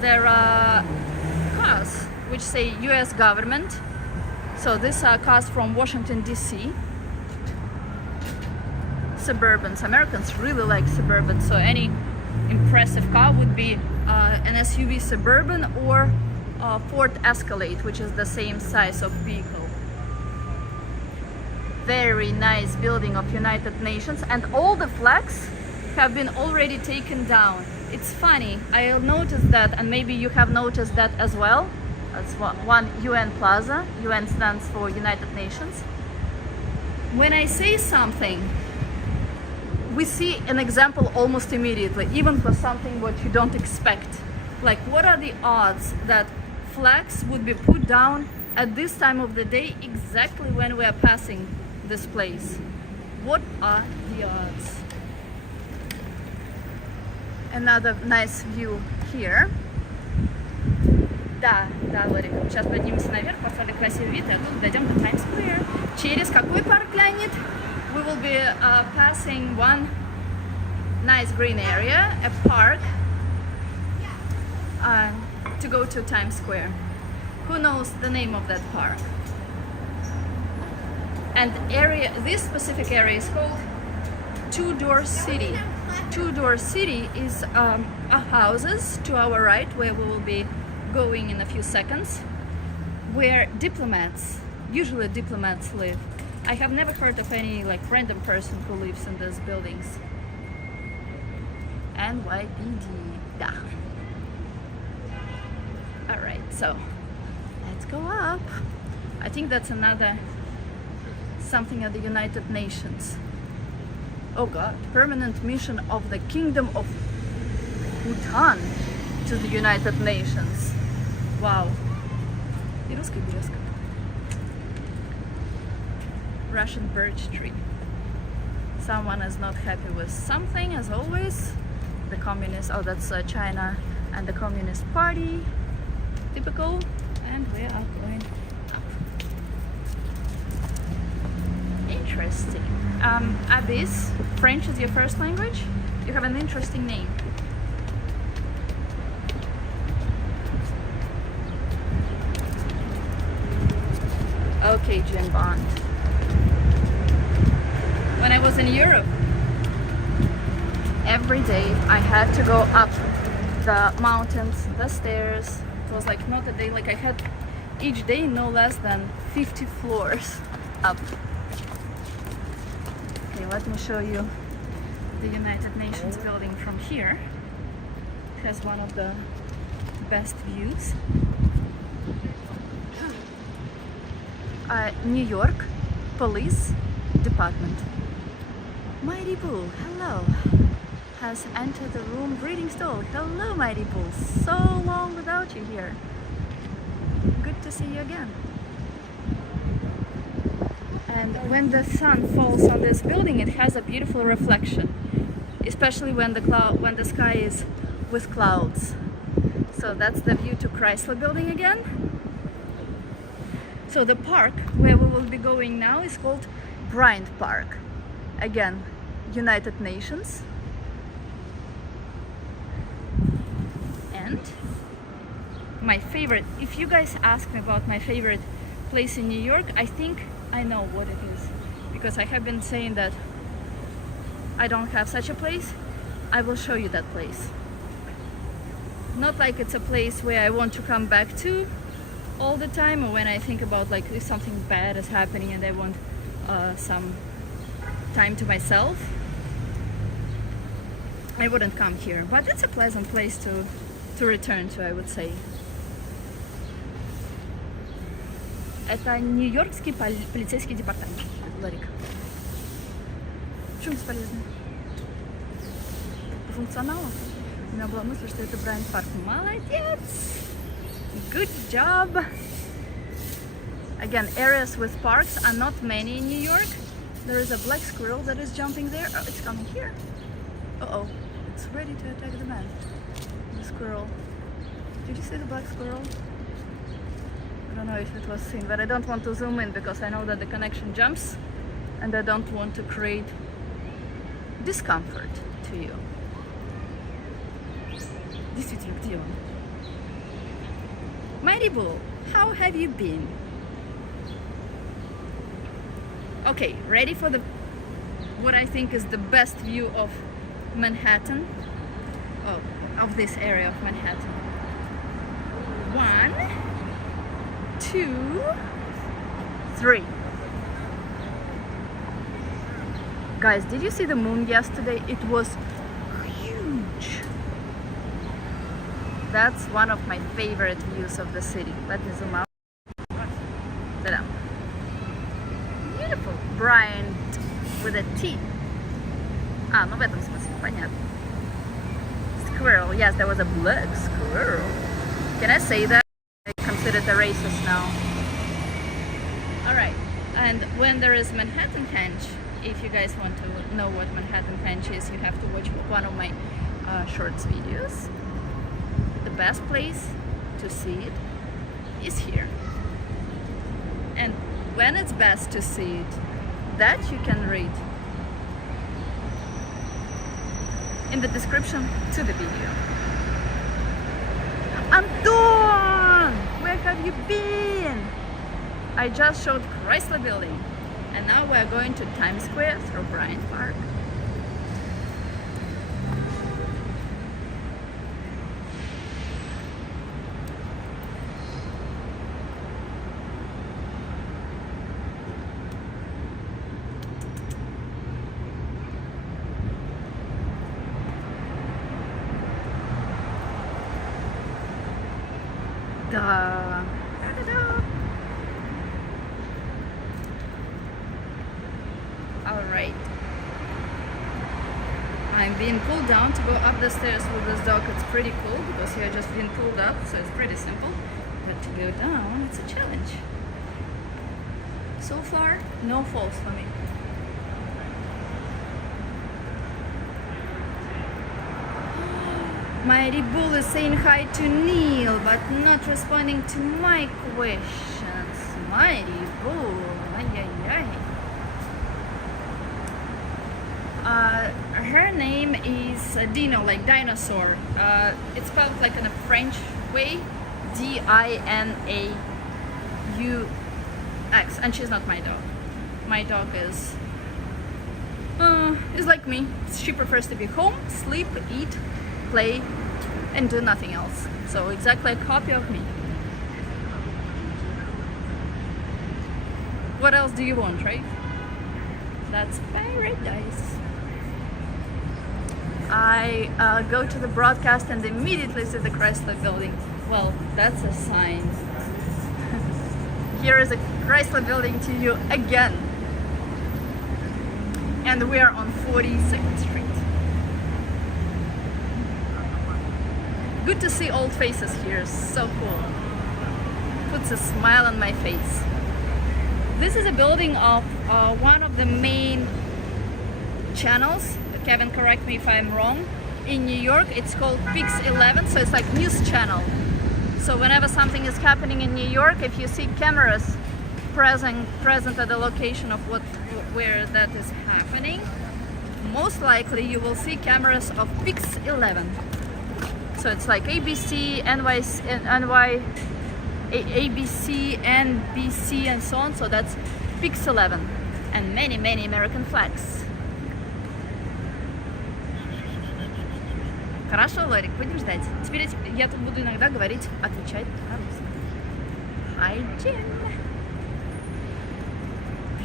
There are cars which say US government. So these are cars from Washington, D.C. Suburbans. Americans really like Suburbans. So any impressive car would be an SUV Suburban or Ford Escalade, which is the same size of vehicle. Very nice building of United Nations, and all the flags have been already taken down. It's funny, I noticed that, and maybe you have noticed that as well. That's one UN Plaza. UN stands for United Nations. When I say something, we see an example almost immediately, even for something what you don't expect. Like, what are the odds that flags would be put down at this time of the day, exactly when we are passing this place? What are the odds? Another nice view here. Да, Ларик, сейчас поднимемся наверх, поставили красивый вид, и оттуда дойдем до Times Square. Через какой парк глянет? We will be passing one nice green area, a park, to go to Times Square. Who knows the name of that park? And this specific area is called Two Door City. Two Door City is houses to our right, where we will be going in a few seconds, where diplomats, usually diplomats, live. I have never heard of any like random person who lives in these buildings. NYPD. Yeah. Alright, so let's go up. I think that's another something at the United Nations. Oh god, permanent mission of the Kingdom of Bhutan to the United Nations. Wow. И русский блеск. Russian birch tree. Someone is not happy with something, as always. The communist, oh that's China and the Communist Party. Typical. And we are going up. Interesting. Abyss, French is your first language? You have an interesting name. Okay, Jane Bond. When I was in Europe, every day I had to go up the mountains, the stairs. It was like not a day, like I had each day no less than 50 floors up. Okay, let me show you the United Nations building from here. It has one of the best views. New York Police Department. Mighty Bull, hello, has entered the room. Greetings to all. Hello, Mighty Bull. So long without you here. Good to see you again. And when the sun falls on this building, it has a beautiful reflection, especially when the sky is with clouds. So that's the view to Chrysler Building again. So the park where we will be going now is called Bryant Park. Again, United Nations. And my favorite, if you guys ask me about my favorite place in New York, I think I know what it is, because I have been saying that I don't have such a place. I will show you that place. Not like it's a place where I want to come back to all the time, or when I think about like if something bad is happening and I want some time to myself, I wouldn't come here. But it's a pleasant place to return to, I would say. Это Нью-Йоркский полицейский департамент. Ларик. Почему бесполезно? По функционалу? У меня была мысль, что это Брайант Парк. Молодец! Good job! Again, areas with parks are not many in New York. There is a black squirrel that is jumping there. Oh, it's coming here. Uh-oh. It's ready to attack the man. The squirrel. Did you see the black squirrel? I don't know if it was seen, but I don't want to zoom in because I know that the connection jumps and I don't want to create discomfort to you. Действительно, где он? Mighty Bull, how have you been? Okay, ready for what I think is the best view of Manhattan? Oh, of this area of Manhattan. 1, 2, 3. Guys, did you see the moon yesterday? It was huge. That's one of my favorite views of the city. Let me zoom out. Ta-da. Beautiful. Bryant with a T. А, ну в этом смысле, понятно. Squirrel. Yes, there was a black squirrel. Can I say that? I consider it a racist now. Alright. And when there is Manhattan Henge, if you guys want to know what Manhattan Henge is, you have to watch one of my shorts videos. The best place to see it is here. And when it's best to see it, that you can read in the description to the video. Anton! We're have you been? I just showed Chrysler Building, and now we're going to Times Square through Bryant Park. Alright. I'm being pulled down to go up the stairs with this dog. It's pretty cool because you're just being pulled up, so it's pretty simple. But to go down, it's a challenge. So far, no falls for me. Mighty Bull is saying hi to Neil, but not responding to my questions. Mighty Bull, ay ay ay. Her name is Dino, like dinosaur. It's spelled like in a French way, D-I-N-A-U-X, and she's not my dog. My dog is like me. She prefers to be home, sleep, eat, play, and do nothing else. So exactly a copy of me. What else do you want, right? That's paradise. I go to the broadcast and immediately see the Chrysler Building. Well, that's a sign. Here is a Chrysler Building to you again. And we are on 42nd Street. Good to see old faces here, so cool. Puts a smile on my face. This is a building of one of the main channels. Kevin, correct me if I'm wrong. In New York, it's called Pix 11, so it's like news channel. So whenever something is happening in New York, if you see cameras present at the location of where that is happening, most likely you will see cameras of Pix 11. So it's like ABC, ABC, NBC, and so on. So that's Pix 11, and many American flags. Хорошо, Лорик, будем ждать. Теперь я тут буду иногда говорить, отвечать по-русски. Hi, Jim.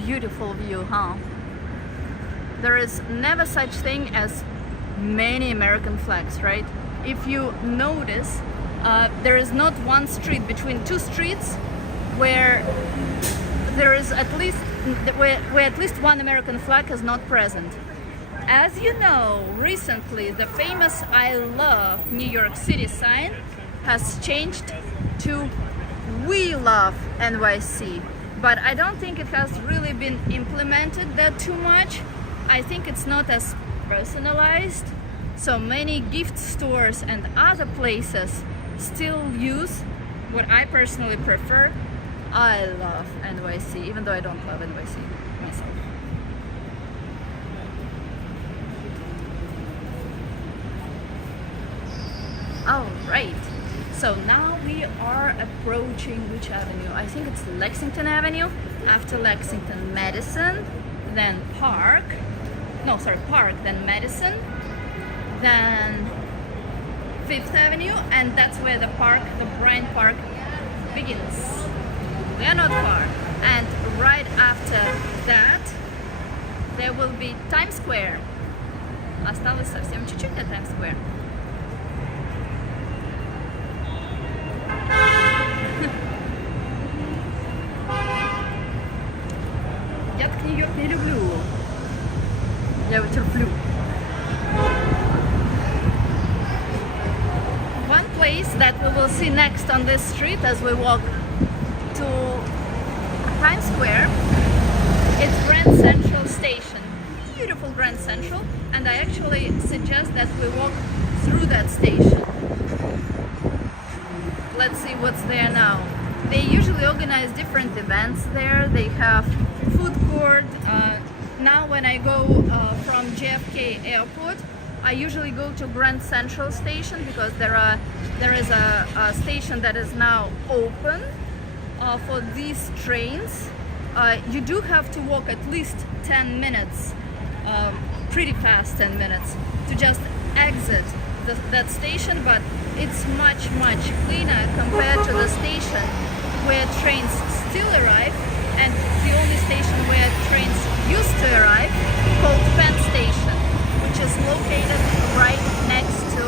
Beautiful view, huh? There is never such thing as many American flags, right? If you notice, there is not one street between two streets where there is at least one American flag is not present. As you know, recently the famous I love New York City sign has changed to We Love NYC, but I don't think it has really been implemented that too much. I think it's not as personalized, so many gift stores and other places still use what I personally prefer, I love NYC, even though I don't love NYC myself. Alright, so now we are approaching which avenue? I think it's Lexington Avenue. After Lexington, Madison, then Park, then Madison, then 5th Avenue, and that's where the Bryant Park begins. We are not far. And right after that, there will be Times Square. Осталось совсем чуть-чуть до Times Square. Я так Нью-Йорк не люблю. Я его терплю. One place that we will see next on this street as we walk to Times Square, it's Grand Central Station. Beautiful Grand Central, and I actually suggest that we walk through that station. Let's see what's there now. They usually organize different events there. They have food court. Now when I go from JFK Airport, I usually go to Grand Central Station because there is a station that is now open for these trains. You do have to walk at least 10 minutes, pretty fast 10 minutes, to just exit that station, but it's much cleaner compared to the station where trains still arrive, and the only station where trains used to arrive, called Penn Station, which is located right next to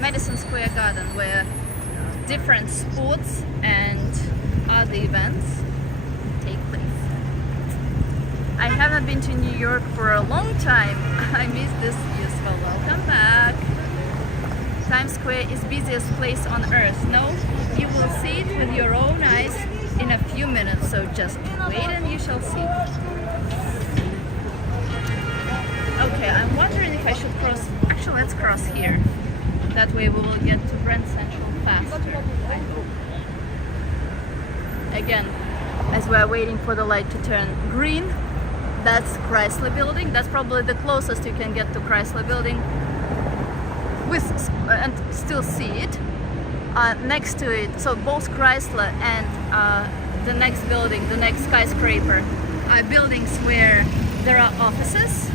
Madison Square Garden, where different sports and other events take place. I haven't been to New York for a long time. I miss this view, so welcome back. Times Square is busiest place on earth. No, you will see it with your own eyes in a few minutes, so just wait and you shall see. Okay, I'm wondering if I should cross. Actually, let's cross here. That way we will get to Grand Central faster, I hope. Again, as we're waiting for the light to turn green, that's Chrysler Building. That's probably the closest you can get to Chrysler Building and still see it. Next to it, so both Chrysler and the next building, the next skyscraper, are buildings where there are offices.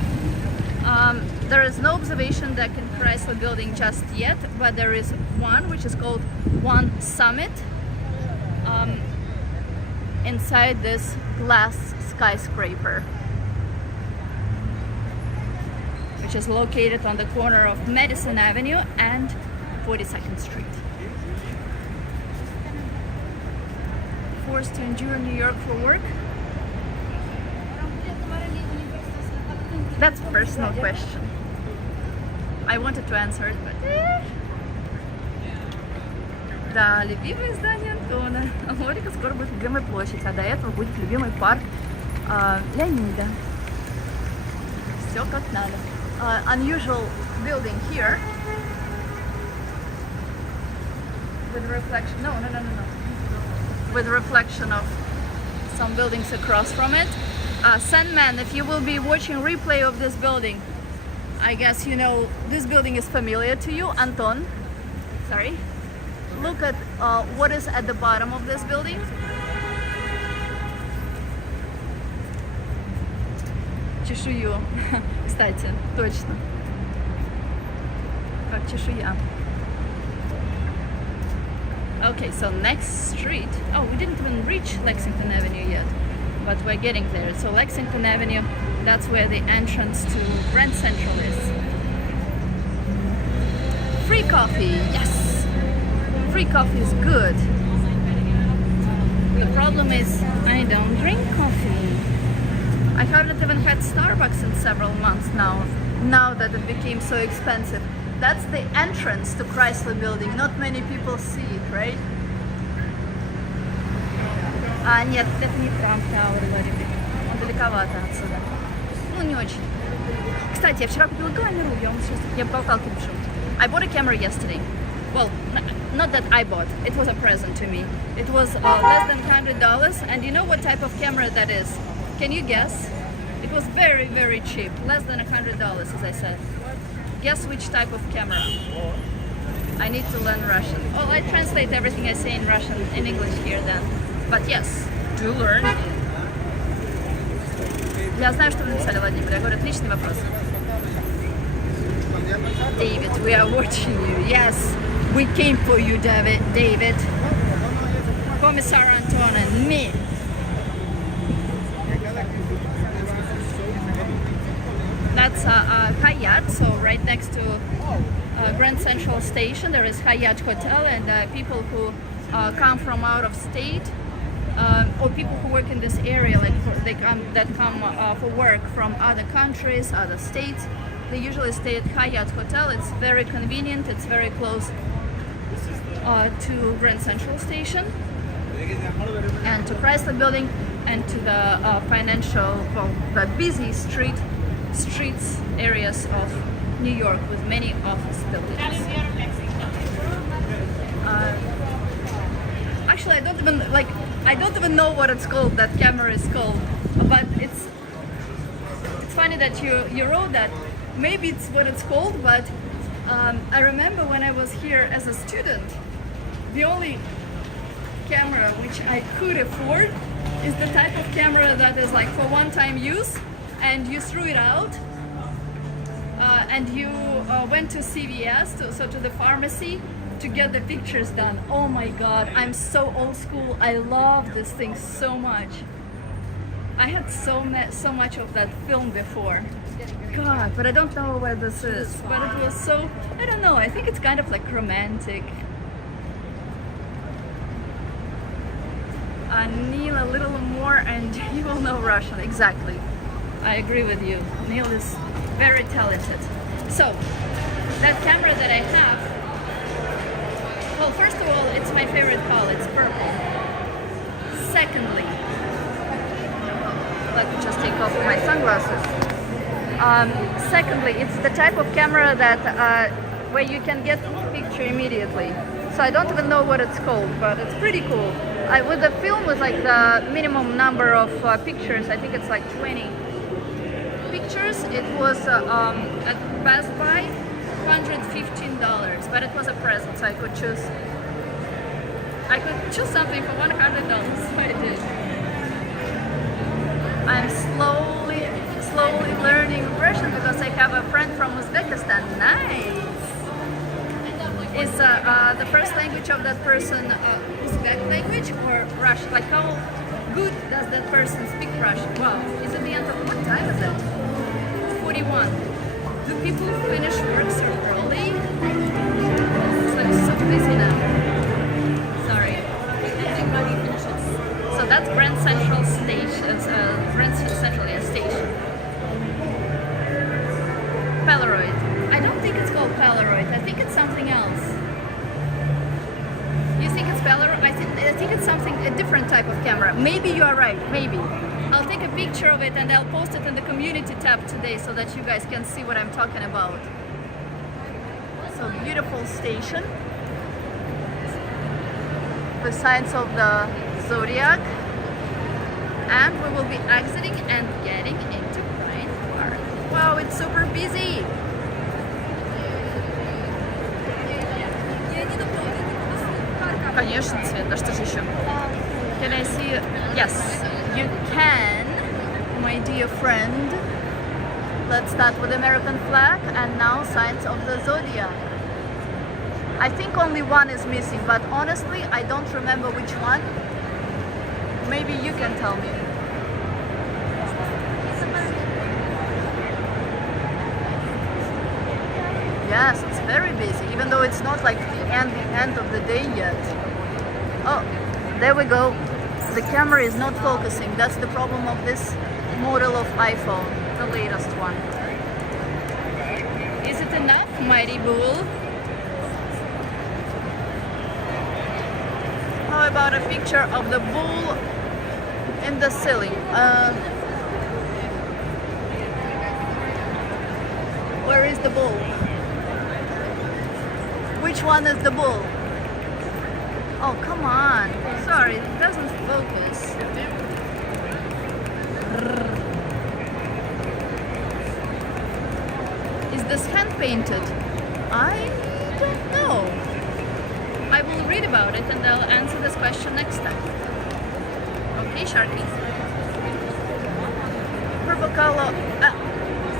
There is no observation deck in Chrysler Building just yet, but there is one which is called One Summit inside this glass skyscraper, which is located on the corner of Madison Avenue and 42nd Street. Forced to endure New York for work? That's a personal question. I wanted to answer it, but... Да, любимое здание Антона. У Лорика скоро будет любимая площадь, а до этого будет любимый парк Леонида. Все как надо. Unusual building here with reflection. No. With reflection of some buildings across from it. Sandman, if you will be watching replay of this building, I guess you know this building is familiar to you. Anton, sorry. Look at what is at the bottom of this building. Чешую. Кстати, точно. Как чешуя. Okay, so next street. Oh, we didn't even reach Lexington Avenue yet, but we're getting there. So Lexington Avenue, that's where the entrance to Grand Central is. Free coffee, yes! Free coffee is good. The problem is I don't drink coffee. I haven't even had Starbucks in several months now that it became so expensive. That's the entrance to Chrysler Building. Not many people see it, right? Нет, это не Trump Tower, Владимир. Он далековато отсюда. Ну, не очень. Кстати, я вчера купила камеру, я болталки пишу. I bought a camera yesterday. Well, not that I bought. It was a present to me. It was less than $100, and you know what type of camera that is? Can you guess? It was very cheap. Less than $100, as I said. Guess which type of camera? I need to learn Russian. Oh, I translate everything I say in Russian in English here then. But yes, do learn. Я знаю, что вы написали, Владимир. Я говорю, отличный вопрос. David, we are watching you. Yes, we came for you, David. Commissar Anton and me. That's Hyatt, so right next to Grand Central Station there is Hyatt Hotel, and people who come from out of state or people who work in this area, like that come for work from other countries, other states, they usually stay at Hyatt Hotel. It's very convenient, it's very close to Grand Central Station and to Chrysler Building and to the financial, well, the busy streets areas of New York with many office buildings. Actually, I don't even know what it's called. That camera is called, but funny that you wrote that. Maybe it's what it's called, but I remember when I was here as a student, the only camera which I could afford is the type of camera that is like for one-time use, and you threw it out, and you went to CVS, so to the pharmacy, to get the pictures done. Oh my god, I'm so old school. I love this thing so much. I had so much of that film before. God, but I don't know where this is. But it was so, I don't know, I think it's kind of like romantic. Neil, a little more and you will know Russian. Exactly. I agree with you. Neil is very talented. So, that camera that I have, well, first of all, it's my favorite color. It's purple. Secondly, let me just take off my sunglasses. Secondly, it's the type of camera that where you can get picture immediately. So I don't even know what it's called, but it's pretty cool. With the film with like the minimum number of pictures, I think it's like 20 pictures. It was at Best Buy, $115, but it was a present, so I could choose something for $100, so I did. I'm slowly learning Russian because I have a friend from Uzbekistan. Nice! Is the first language of that person Uzbek language or Russian? Like how good does that person speak Russian? Wow, is it the end of, what time is it? 41. Do people finish work so early? I'm so busy now. Sorry. So that's Grand Central Station. Grand Central Station. Polaroid. I don't think it's called Polaroid. I think it's something else. You think it's Polaroid? I think it's something, a different type of camera. Maybe you are right. Maybe. I'll take a picture of it and I'll post it in the community tab today so that you guys can see what I'm talking about. So beautiful station. The signs of the Zodiac. And we will be exiting and getting into Bryant Park. Wow, it's super busy. Конечно, Свет, да что же еще? Can I see you? Yes, you can, my dear friend. Let's start with American flag and now signs of the Zodiac. I think only one is missing, but honestly, I don't remember which one. Maybe you can tell me. Yes, it's very busy, even though it's not like the end of the day yet. Oh, there we go. The camera is not focusing. That's the problem of this model of iPhone, the latest one. Is it enough, mighty bull? How about a picture of the bull in the ceiling? Where is the bull? Which one is the bull? Oh, come on. Sorry, it doesn't focus. Is this hand painted? I don't know. I will read about it and I'll answer this question next time. Okay, Sharky. Purple color.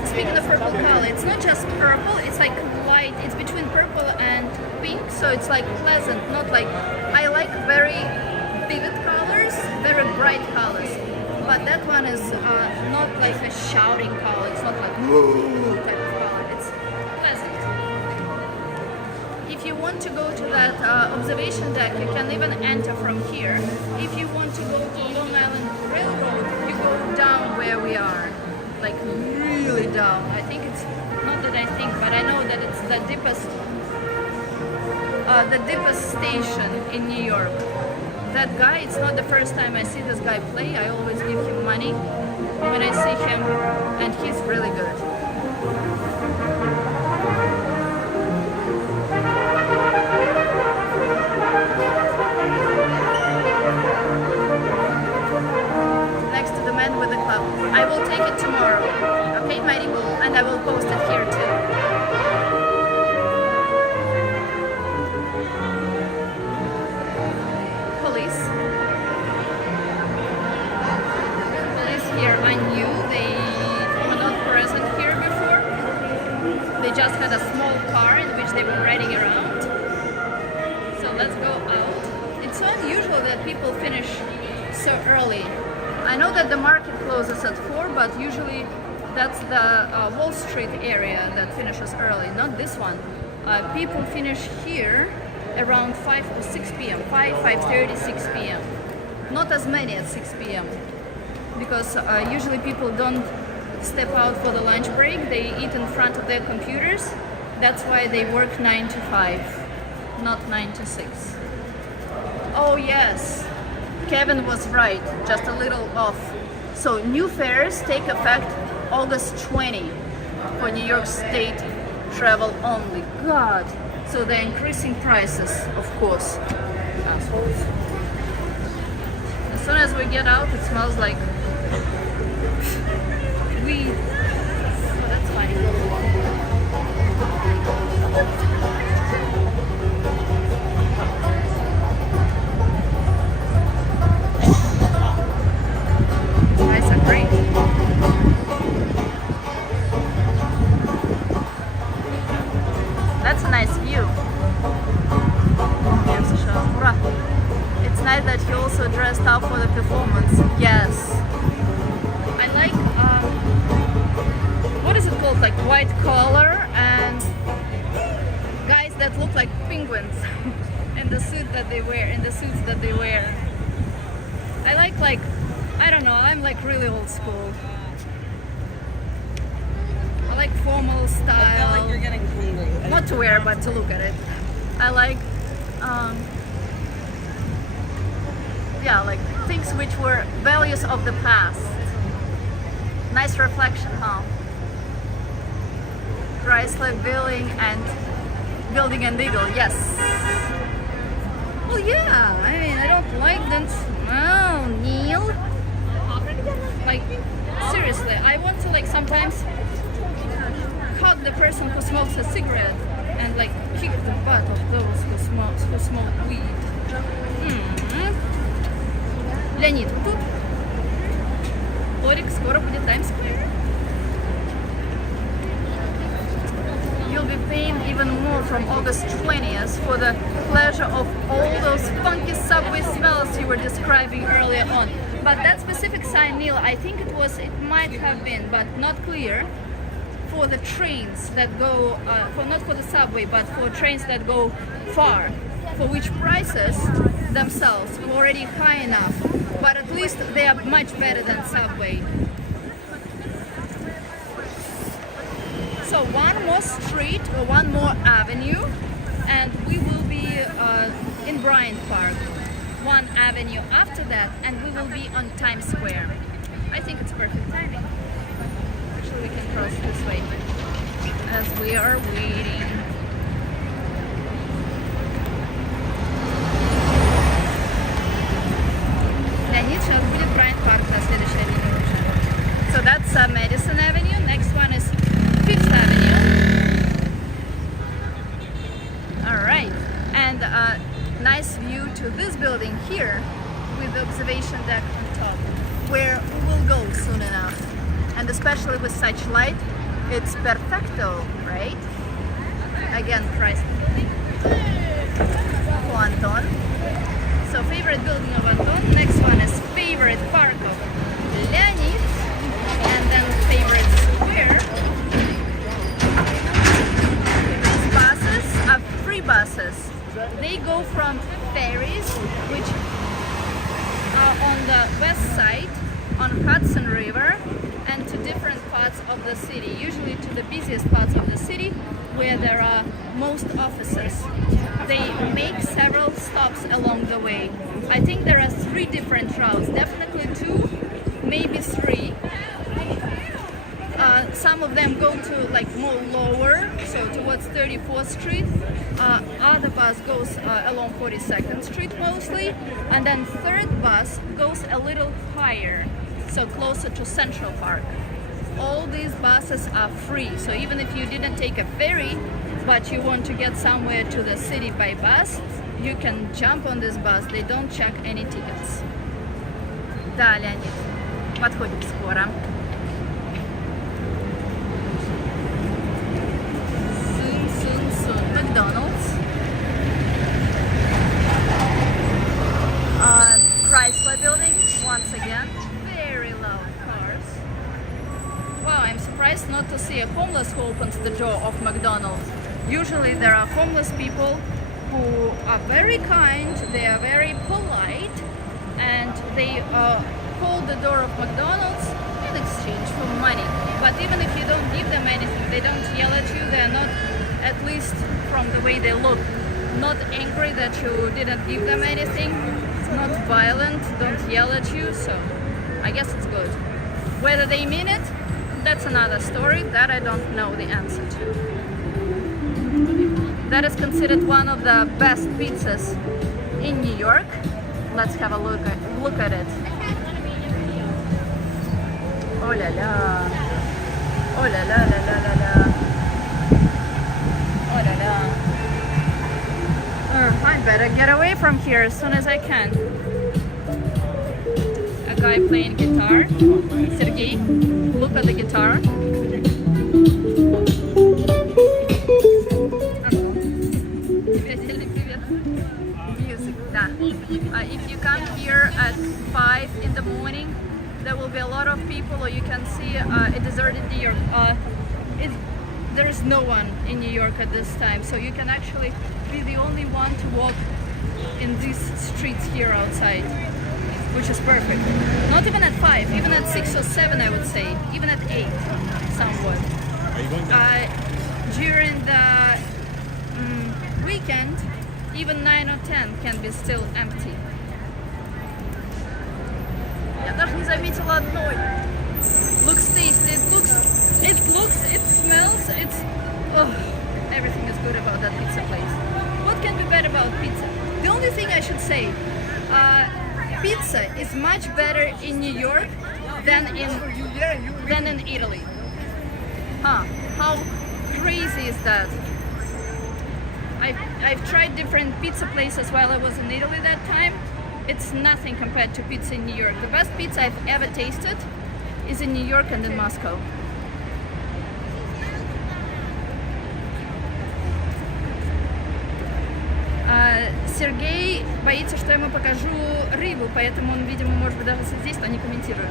Speaking of purple color, it's not just purple, it's like light, it's between purple and pink, so it's like pleasant, not like, I like very vivid colors, very bright colors, but that one is not like a shouting color, it's not like whoa type of color, it's pleasant. If you want to go to that observation deck, you can even enter from here. If you want to go to Long Island Railroad, you go down where we are. Like really down. I think it's not that I think, but I know that it's the deepest station in New York. That guy, it's not the first time I see this guy play. I always give him money when I see him, and he's really good. Next to the man with the club. I will take it tomorrow. Hey Mighty Bull, and I will post it here too. Police. Police here are new. They were not present here before. They just had a small car in which they were riding around. So let's go out. It's so unusual that people finish so early. I know that the market closes at 4, but usually that's the Wall Street area that finishes early, not this one. People finish here around 5 to 6 p.m. 5:30, 6 p.m. Not as many at 6 p.m. because usually people don't step out for the lunch break. They eat in front of their computers. That's why they work 9 to 5, not 9 to 6. Oh yes, Kevin was right, just a little off. So new fares take effect August 20 for New York State travel only. God, so they're increasing prices, of course. Assholes. As soon as we get out, it smells like weed. Oh, that's funny. Nice and great. That's a nice view. It's nice that he also dressed up for the performance. Yes. I like, what is it called? Like white collar and guys that look like penguins in the suits that they wear. I like, I don't know, I'm like really old school. I like formal style. I feel like you're getting hungry. Not to wear, but to look at it. I like, yeah, like things which were values of the past. Nice reflection, huh? Chrysler Building and Eagle, yes. Well, yeah, I mean, I don't like them. Oh, Neil. Like, seriously, I want to like sometimes hug the person who smokes a cigarette and like kick the butt of those who smoke weed. Леонид, вы тут? Лорик, скоро будет Times Square. You'll be paying even more from August 20th for the pleasure of all those funky subway smells you were describing earlier on. But that specific sign, Neil, I think it might have been, but not clear, for the trains that go, not for the subway, but for trains that go far, for which prices themselves were already high enough, but at least they are much better than subway. So one more street or one more avenue and we will be in Bryant Park. One avenue after that and we will be on Times Square. I think it's perfect timing. Actually we can cross this way as we are waiting. Леонид, сейчас будет Bryant Park на следующей авеню. So that's Madison Avenue. Next one is Fifth Avenue. Alright, and a nice view to this building here with the observation deck on top, where we will go soon enough. And especially with such light, it's perfecto, right? Again, Christ. For Anton. So favorite building of Anton. Next one is favorite park of Leonid. And then favorite square. These buses are free buses. They go from ferries, which are on the west side on Hudson River, and to different parts of the city, usually to the busiest parts of the city where there are most offices. They make several stops along the way. I think there are 3 different routes, definitely 2, maybe 3. Some of them go to like more lower, so towards 34th Street. Other bus goes along 42nd Street mostly, and then third bus goes a little higher, so closer to Central Park. all these buses are free. So even if you didn't take a ferry, but you want to get somewhere to the city by bus, you can jump on this bus. They don't check any tickets. Да, Леонид, подходим скоро. Soon. McDonald's. Chrysler building, once again. Very loud cars. Wow, I'm surprised not to see a homeless who opens the door of McDonald's. Usually there are homeless people who are very kind, they are very polite, and they hold the door of McDonald's in exchange for money. But even if you don't give them anything, they don't yell at you, they're not, at least from the way they look, not angry that you didn't give them anything, not violent, don't yell at you, so I guess it's good. Whether they mean it, that's another story that I don't know the answer to. That is considered one of the best pizzas in New York. Let's have a look at it. Oh la la. Oh la la la la la la. Oh la la. I better get away from here as soon as I can. A guy playing guitar. Sergey, look at the guitar. Music, да. If you come here at 5 in the morning, there will be a lot of people, or you can see a deserted New York. There is no one in New York at this time, so you can actually be the only one to walk in these streets here outside, which is perfect. Not even at 5, even at 6 or 7, I would say, even at 8 somewhat. Are you going down? During the weekend, even 9 or 10 can be still empty. Я даже не заметила одной. Looks tasty, it smells, everything is good about that pizza place. What can be bad about pizza? The only thing I should say, pizza is much better in New York than in Italy. Huh, how crazy is that? I've tried different pizza places while I was in Italy that time. It's nothing compared to pizza in New York. The best pizza I've ever tasted is in New York and in Moscow. Сергей боится, что я ему покажу рыбу, поэтому он, видимо, может быть, даже здесь, но не комментирует.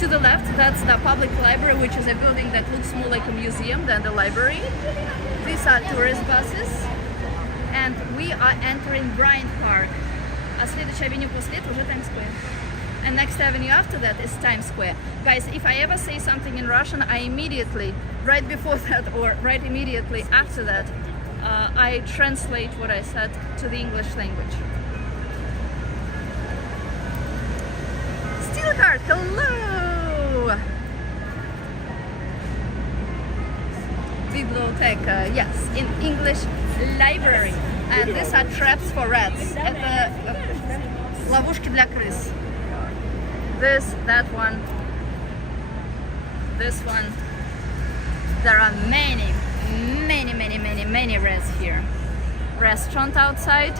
To the left, that's the public library, which is a building that looks more like a museum than the library. These are tourist buses, and we are entering Bryant Park. А следующая авеню после этого уже Times Square. And next avenue after that is Times Square. Guys, if I ever say something in Russian, I immediately, right before that or right immediately after that, I translate what I said to the English language. Steel card, hello! Biblioteca, yes, in English, library. And these are traps for rats. Это ловушки для крыс. This, that one, this one. There are many rats here. Restaurant outside.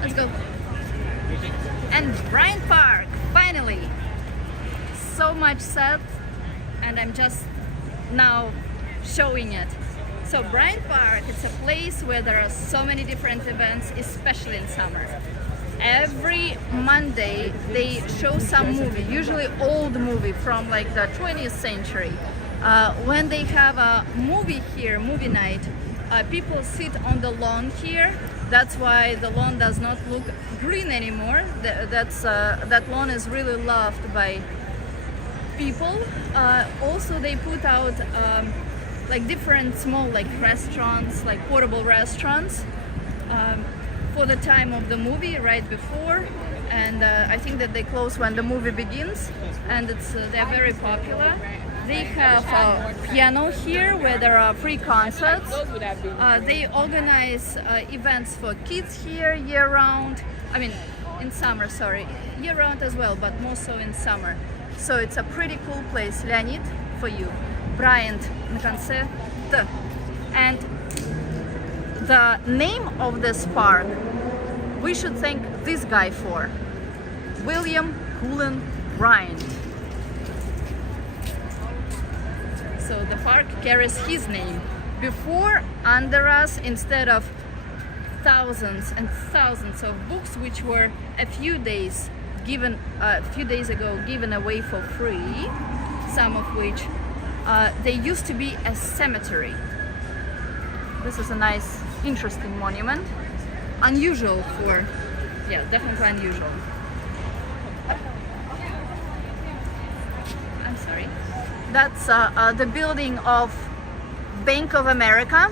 Let's go. And Bryant Park, finally. So much set, and I'm just now showing it. So Bryant Park, it's a place where there are so many different events, especially in summer. Every Monday they show some movie, usually old movie from like the 20th century. When they have a movie here, movie night, people sit on the lawn here. That's why the lawn does not look green anymore. That lawn is really loved by people. Also, they put out like different small like restaurants, like portable restaurants, for the time of the movie right before, and I think that they close when the movie begins, and they're very popular. They have a piano here where there are free concerts. They organize events for kids here year round. I mean, in summer, sorry, year round as well, but more so in summer. So it's a pretty cool place. Leonid for you, Bryant на конце Т. And the name of this park we should thank this guy for, William Cullen Bryant. So the park carries his name. Before, under us, instead of thousands and thousands of books which were a few days ago given away for free, some of which they used to be a cemetery. This is a nice, interesting monument. Unusual for, yeah, definitely unusual. I'm sorry. That's the building of Bank of America,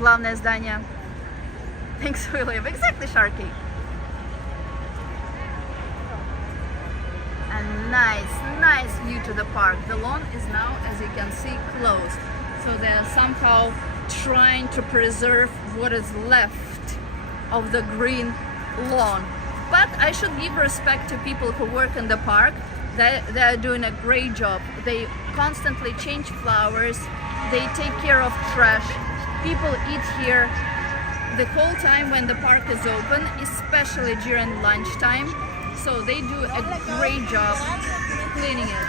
главное здание. Thanks, William. Exactly, Sharky. And nice view to the park. The lawn is now, as you can see, closed. So they're somehow trying to preserve what is left of the green lawn. But I should give respect to people who work in the park. They're doing a great job. They constantly change flowers. They take care of trash. People eat here the whole time when the park is open, especially during lunchtime. So they do a great job cleaning it.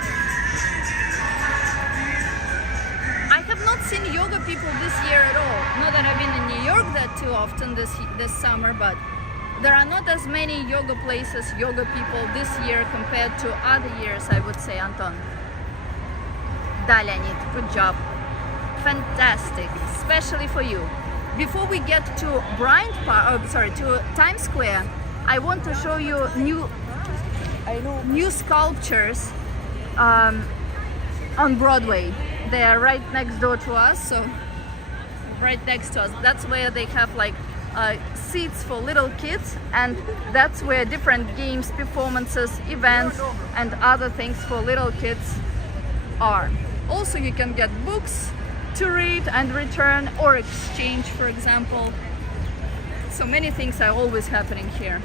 I have not seen yoga people this year at all. Not that I've been in New York that too often this summer, but there are not as many yoga places, yoga people this year compared to other years, I would say, Anton. Da, Leonid, good job. Fantastic, especially for you. Before we get to to Times Square, I want to show you new sculptures on Broadway. They are right next door to us, so right next to us. That's where they have like seats for little kids, and that's where different games, performances, events, and other things for little kids are. Also, you can get books to read and return or exchange, for example. So many things are always happening here.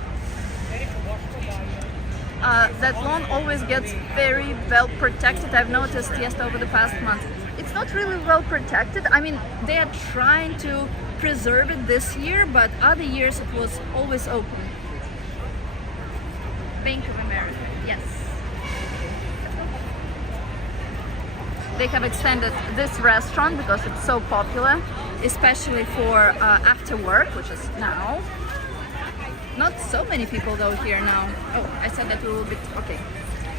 That lawn always gets very well protected. I've noticed just over the past month. It's not really well protected. I mean, they are trying to preserve it this year, but other years it was always open. Bank of America, yes. They have extended this restaurant because it's so popular, especially for after work, which is now. Not so many people though here now. Oh, I said that we will be, okay.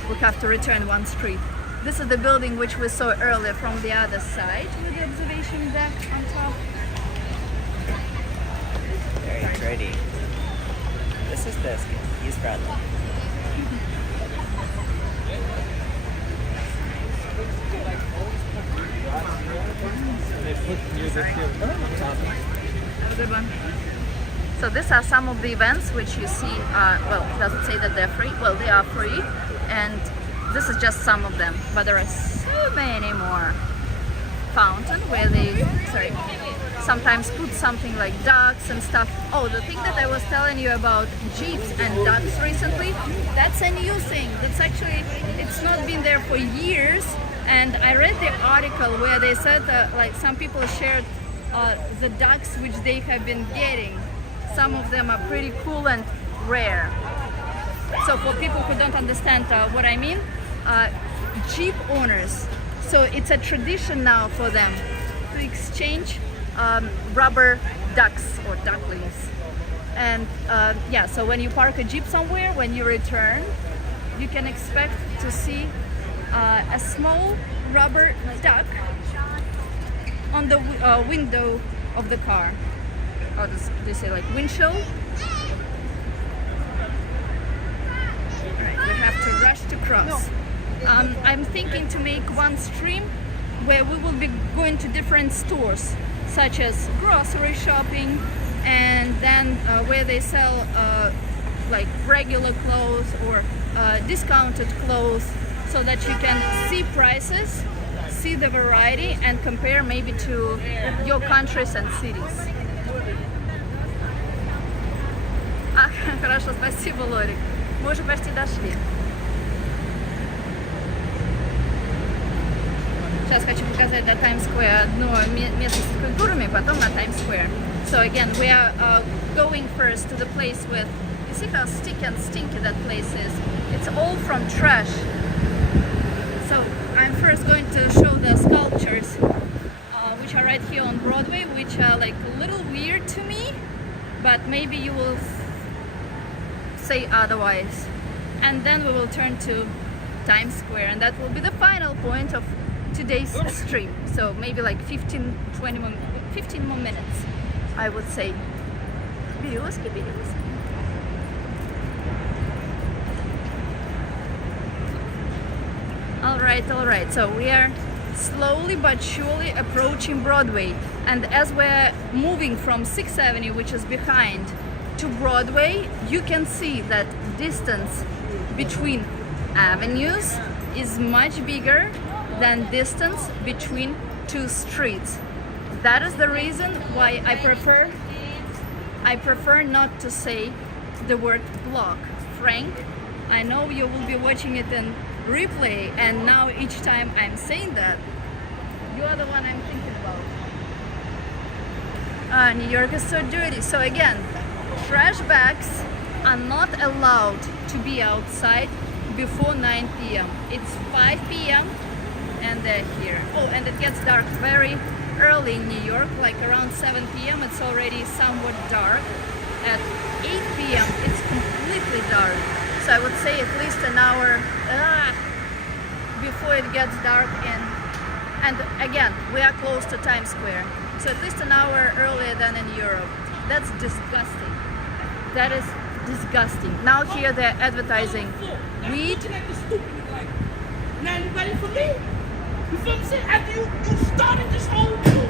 We'll have to return one street. This is the building which we saw earlier from the other side with the observation deck on top. Very pretty. This is Biscuit. He's Bradley. Have a good one. So these are some of the events which you see, well, it doesn't say that they're free. Well, they are free, and this is just some of them. But there are so many more. Fountain where they, sometimes put something like ducks and stuff. Oh, the thing that I was telling you about jeeps and ducks recently, that's a new thing. That's actually, it's not been there for years. And I read the article where they said that like some people shared the ducks which they have been getting. Some of them are pretty cool and rare. So for people who don't understand what I mean, jeep owners, so it's a tradition now for them to exchange rubber ducks or ducklings. And yeah, so when you park a jeep somewhere, when you return, you can expect to see a small rubber duck on the window of the car. Or they say like windshield. Alright, we have to rush to cross. I'm thinking to make one stream where we will be going to different stores, such as grocery shopping, and then where they sell like regular clothes or discounted clothes, so that you can see prices, see the variety, and compare maybe to your countries and cities. Хорошо, спасибо, Лорик. Мы уже почти дошли. Сейчас хочу показать на Times Square одно место с культурами, потом на Times Square. So again, we are going first to the place with, you see how sticky and stinky that place is? It's all from trash. So I'm first going to show the sculptures, which are right here on Broadway, which are like a little weird to me, but maybe you will say otherwise. And then we will turn to Times Square, and that will be the final point of today's stream. So maybe like 15 more minutes, I would say. Березки. All right. So we are slowly but surely approaching Broadway, and as we're moving from 6th Avenue, which is behind, to Broadway, you can see that distance between avenues is much bigger than distance between two streets. That is the reason why I prefer not to say the word block. Frank, I know you will be watching it in replay, and now each time I'm saying that, you are the one I'm thinking about. New York is so dirty. So again, trash bags are not allowed to be outside before 9 p.m. It's 5 p.m. and they're here. Oh, and it gets dark very early in New York, like around 7 p.m. it's already somewhat dark. At 8 p.m. it's completely dark. So I would say at least an hour before it gets dark. And again, we are close to Times Square. So at least an hour earlier than in Europe. That's disgusting. That is disgusting. Now here they're advertising weed. Now you ready for me? You feel what I'm saying? After you started this whole thing,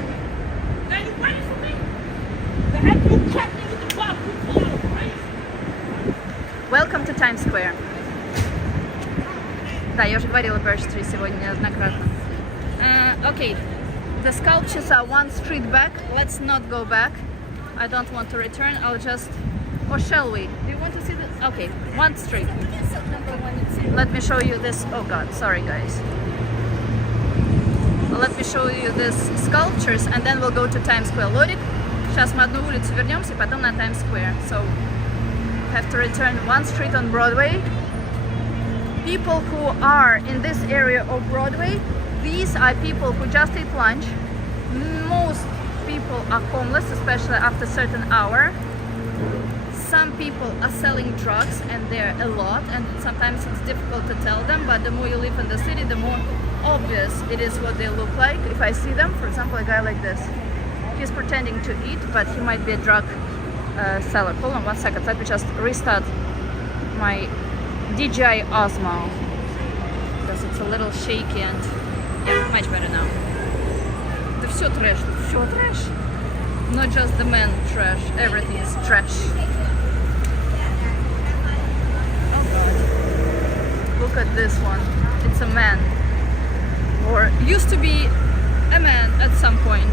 now you ready for me? Now after you cracked me with the bottle, you pull out a race. Welcome to Times Square. Да, я уже говорила про Birch Tree сегодня неоднократно. Okay, the sculptures are one street back. Let's not go back. I don't want to return. I'll just, or shall we? Do you want to see this? Okay, one street. Let me show you this. Oh God, sorry guys. Let me show you these sculptures, and then we'll go to Times Square. Лорик, сейчас мы одну улицу вернемся, и потом на Times Square. So, have to return one street on Broadway. People who are in this area of Broadway, these are people who just ate lunch. Most people are homeless, especially after a certain hour. Some people are selling drugs, and there are a lot, and sometimes it's difficult to tell them, but the more you live in the city, the more obvious it is what they look like. If I see them, for example, a guy like this, he's pretending to eat, but he might be a drug seller. Hold on 1 second, let me just restart my DJI Osmo, because it's a little shaky, and yeah, much better now. Да все трэш, все трэш. Not just the men trash, everything is trash. Oh God. Look at this one. It's a man. Or used to be a man at some point.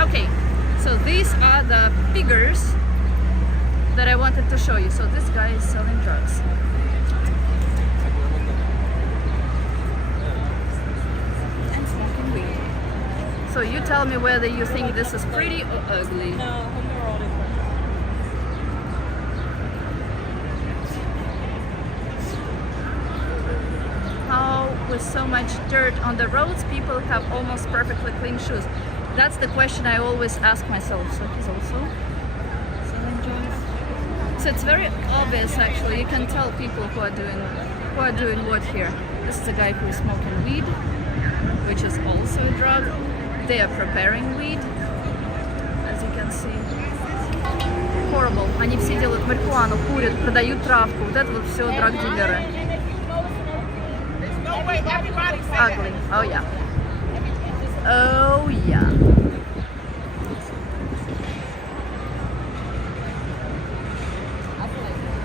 Okay, so these are the figures that I wanted to show you. So this guy is selling drugs. And smoking weed. So you tell me whether you think this is pretty or ugly. No, they're all different. How, with so much dirt on the roads, people have almost perfectly clean shoes? That's the question I always ask myself. So he's also selling drugs. So it's very obvious, actually. You can tell people who are doing what here. This is a guy who is smoking weed, which is also a drug. They are preparing weed, as you can see. Horrible. Они все делают марихуану, курят, продают травку. Вот это вот все драг-дилеры. Ugly. Oh yeah. Oh yeah.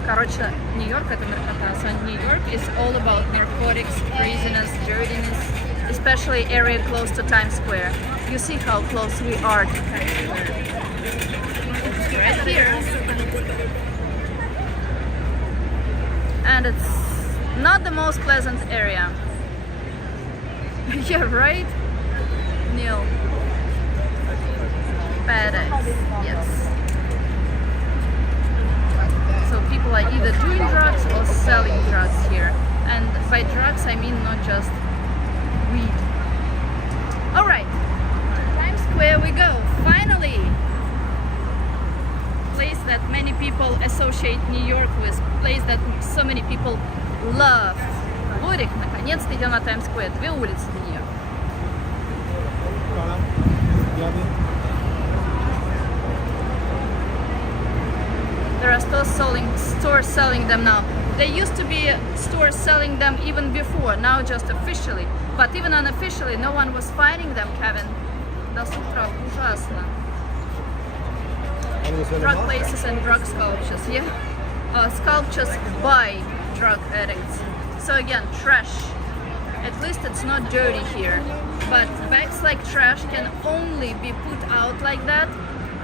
Короче, Нью-Йорк это наркота. So New York is all about narcotics, craziness, dirtiness, especially area close to Times Square. You see how close we are to Times Square. It's right here. and it's not the most pleasant area. Yeah, right? Neil. FedEx, yes. So people are either doing drugs or selling drugs here. And by drugs I mean not just weed. Alright, Times Square we go, finally! Place that many people associate New York with, place that so many people love. Лорик, наконец-то идем на Times Square, 2 улицы до нее. There are stores selling them now. There used to be stores selling them even before, now just officially. But even unofficially, no one was fighting them, Kevin. До с утра, ужасно. Drug places and drug sculptures, yeah. Sculptures by drug addicts. So again, trash. At least it's not dirty here. But bags like trash can only be put out like that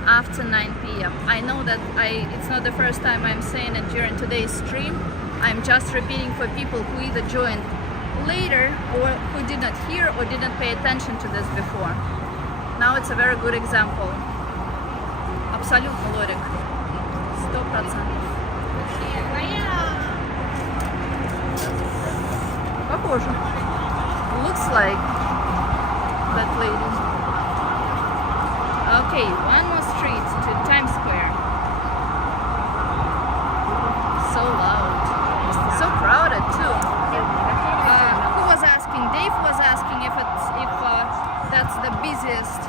after 9 p.m. I know that it's not the first time I'm saying it during today's stream. I'm just repeating for people who either joined later or who did not hear or didn't pay attention to this before. Now it's a very good example. Абсолютно, Лорик. 100%. Похоже. Looks like that lady. Okay, one more street to Times Square. So loud. So crowded too. Who was asking? Dave was asking if that's the busiest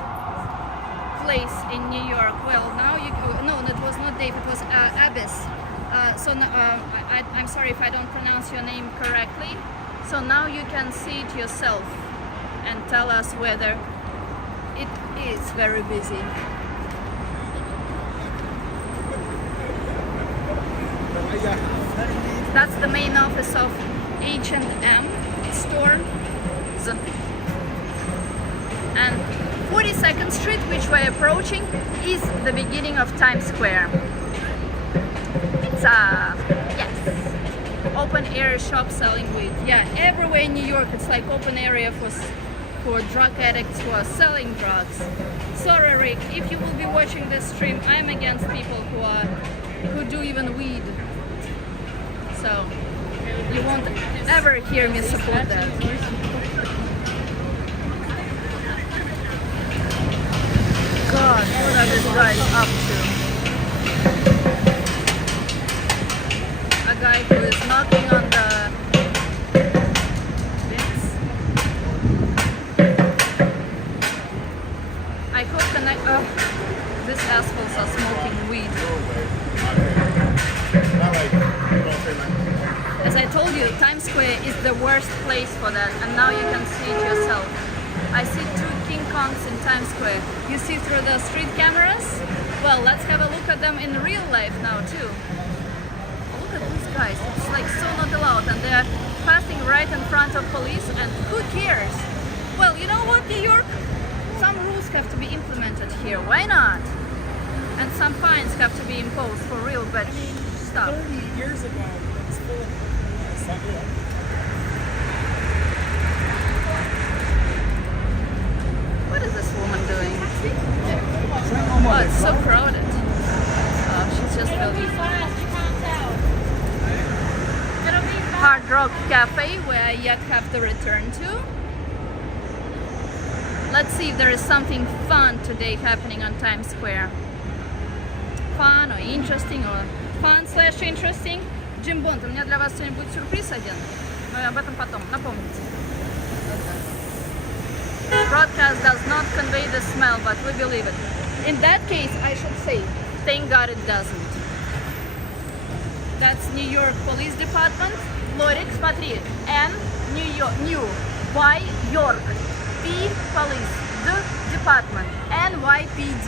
place in New York. Well, now you no, it was not Dave. It was Abyss. I'm sorry if I don't pronounce your name correctly. So now you can see it yourself and tell us whether it is very busy. That's the main office of H&M store. And 42nd Street, which we're approaching, is the beginning of Times Square. Pizza! Yes! Open area shop selling weed. Yeah, everywhere in New York it's like open area for drug addicts who are selling drugs. Sorry, Rick, if you will be watching this stream, I'm against people who do even weed. So you won't ever hear me support that. God, what are these guys up to? A guy who is knocking on the bins. I hope these assholes are smoking weed. As I told you, Times Square is the worst place for that, and now you can see it yourself. I see 2 King Kongs in Times Square. You see through the street cameras? Well, let's have a look at them in real life now too. Look at these guys, it's like so not allowed, and they're passing right in front of police, and who cares? Well, you know what, New York? Some rules have to be implemented here, why not? And some fines have to be imposed for real bad stuff. 30 years ago, it's full of... What is this woman doing? Oh, it's so crowded. Oh, she's just filming. Hard Rock Cafe, where I yet have to return to. Let's see if there is something fun today happening on Times Square. Fun or interesting, or fun/interesting. Джим Бонд, у меня для вас сегодня будет сюрприз один, но об этом потом, напомните. Broadcast does not convey the smell, but we believe it. In that case, I should say, thank God it doesn't. That's New York Police Department. Лорик, смотри, N, New, Y, York, P, Police, D, Department, NYPD.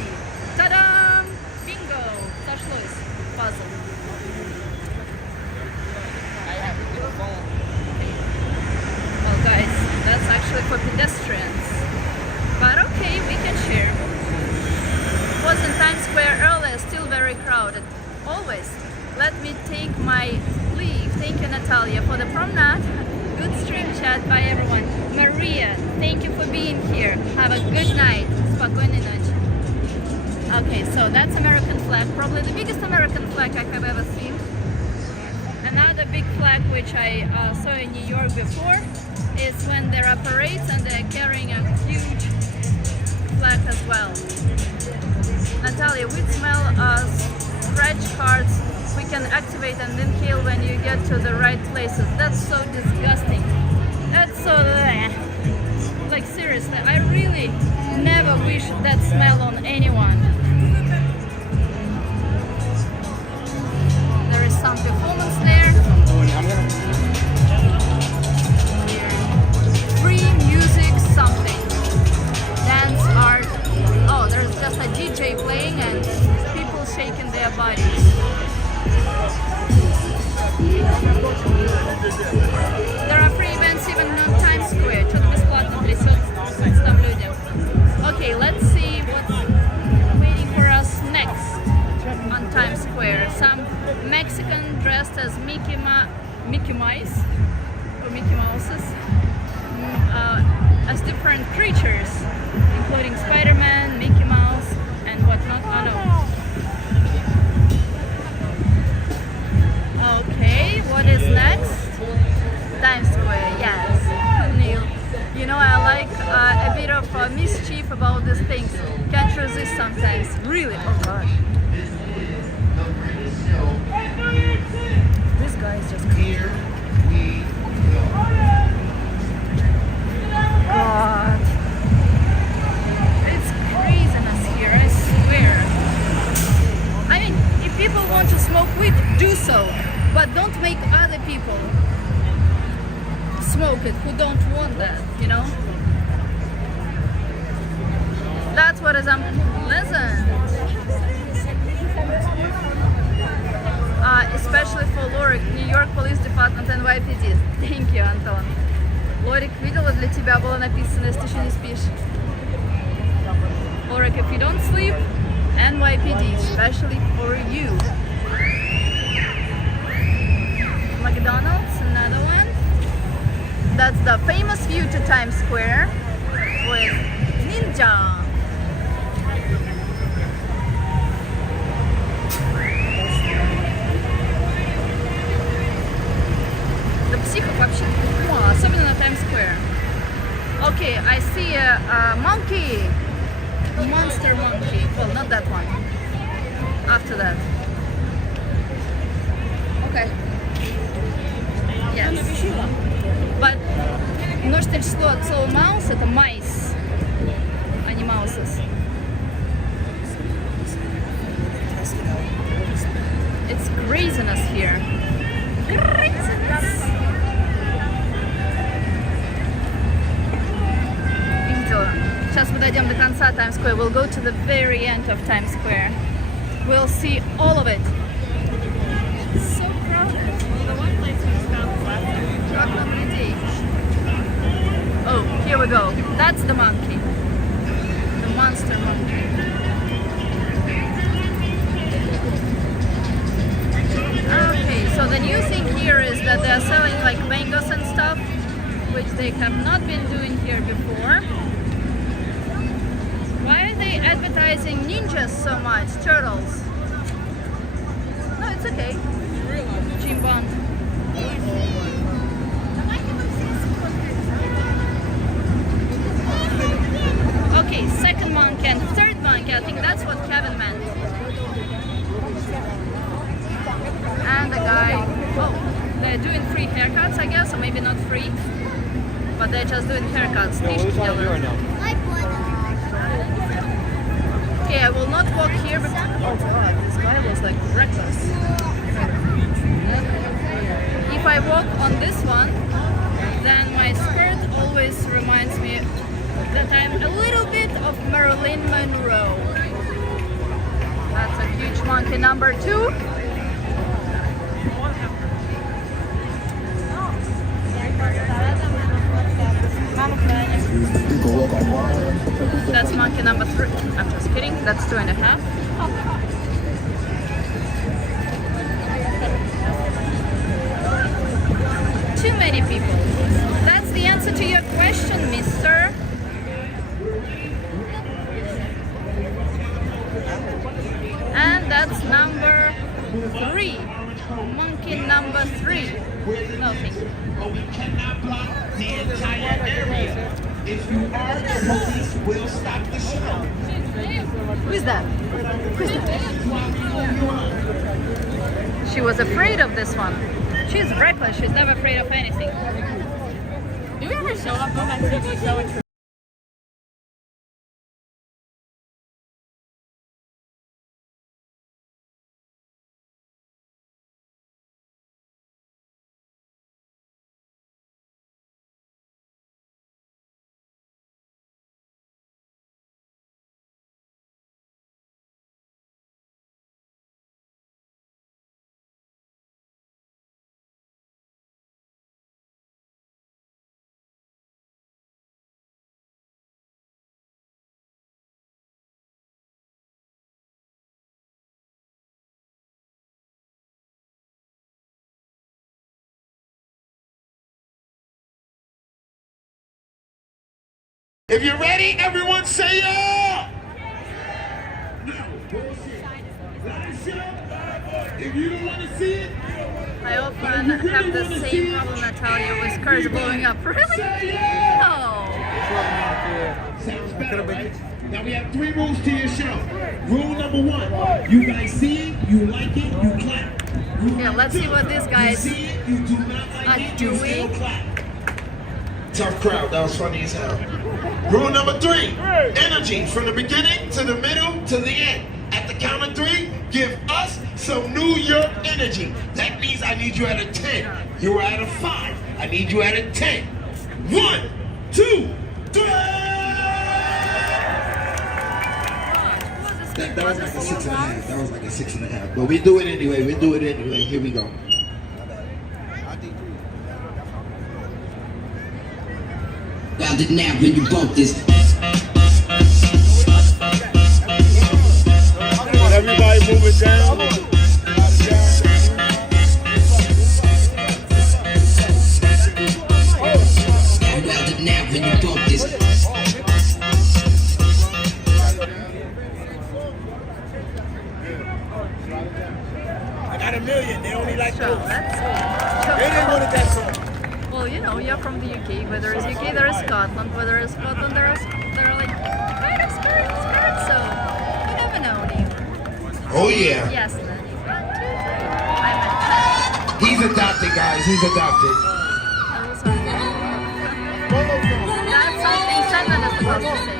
Ta-da! Bingo! Сошлось. Puzzle. Well, guys, that's actually for pedestrians. But okay, we can share. Was in Times Square earlier, still very crowded. Always. Let me take my leave Thank you, Natalia, for the promenade. Good stream chat by everyone. Maria, thank you for being here. Have a good night. Спокойной ночи. Okay, so that's American flag. Probably the biggest American flag I have ever seen. Another big flag which I saw in New York before is when there are parades and they're carrying a huge flag as well. Natalia, we smell scratch cards we can activate and inhale when you get to the right places. That's so disgusting. That's so like seriously, I really never wish that smell on anyone. There is some performance there. Free music, something. Dance, art. Oh, there's just a DJ playing and people shaking their bodies. There are free events even on Times Square. Что-то бесплатно трясет там людям. Okay, let's see what's waiting for us next on Times Square. Some Mexican dressed as Mickey Mouse or Mickey Mouses as different creatures, including Spider-Man, Mickey Mouse, and whatnot. Oh no. Okay, what is next? Times Square, yes. Who knew? You know, I like a bit of mischief about these things. Can't resist sometimes. Really? Oh god. This guy is just crazy. God. It's craziness here, I swear. I mean, if people want to smoke weed, do so. But don't make other people smoke it who don't want that, you know? That's what is unpleasant. Especially for Lorik, New York Police Department and YPD. Thank you, Антон. Лорик, видела, для тебя было написано, если ты еще не спишь. Lorik, if you don't sleep, NYPD, especially for you. McDonald's, another one. That's the famous view to Times Square with Ninja. The психов вообще, особенно на Times Square. Okay, I see a monkey, a monster monkey. Well, not that one. After that. Okay. Yes. But множественное число от слова mouse это mice, а не mouses. It's craziness here. Craziness. Видела. Сейчас мы дойдем до конца Times Square. We'll go to the very end of Times Square. We'll see all of it. So crowded. Oh, here we go. That's the monkey. The monster monkey. Okay, so the new thing here is that they're selling like mangoes and stuff, which they have not been doing here before. Why are they advertising ninjas so much? Turtles. No, it's okay. Jim Bond. Okay, second monkey and third monkey. I think that's what Kevin meant. And the guy, oh, they're doing free haircuts, I guess, or maybe not free, but they're just doing haircuts. Okay, I will not walk here because, oh god, this guy was like reckless. If I walk on this one, then my skirt always reminds me that I'm a little bit of Marilyn Monroe. That's a huge monkey number 2. That's monkey number 3. I'm just kidding. That's 2.5. many people. That's the answer to your question, mister. And that's number 3. Monkey number 3. No, thank you. But we cannot block the entire area. If you are, the police will stop the show. Who is that? Who is that? She was afraid of this one. She's reckless. She's never afraid of anything. Do you ever show up on my TV showing? If you're ready, everyone say yeah! Now, bullshit. Last shot. If you don't want to see it, I often have the same problem, Natalia, with cars blowing up. Really? No. sounds better, right? Now we have 3 rules to your show. Rule number 1, you guys see it, you like it, you clap. Rule Yeah, let's see what these guys you see it, you do not like it, you still doing. clap. Tough crowd, that was funny as hell. Rule number 3, energy from the beginning to the middle to the end. At the count of 3, give us some New York energy. That means I need you at a 10. You are at a 5. I need you at a 10. 1, 2, 3. That was like a 6.5. That was like a 6.5. But we do it anyway. We do it anyway. Here we go. Found it now when you bump this. Everybody move it down. Found it now when you bump this. I got $1 million. They only like So those. let's see. They didn't wanted that song. Well, you know, you're from the UK. Where there is UK, there is Scotland. Where there is Scotland, there are like kind of skirts. So you never know, Neil. Oh yeah. Yes, Lenny. 1, 2, 3. I'm at He's adopted, guys. He's adopted. 10. Oh, sorry. That's something Sandman is supposed to say.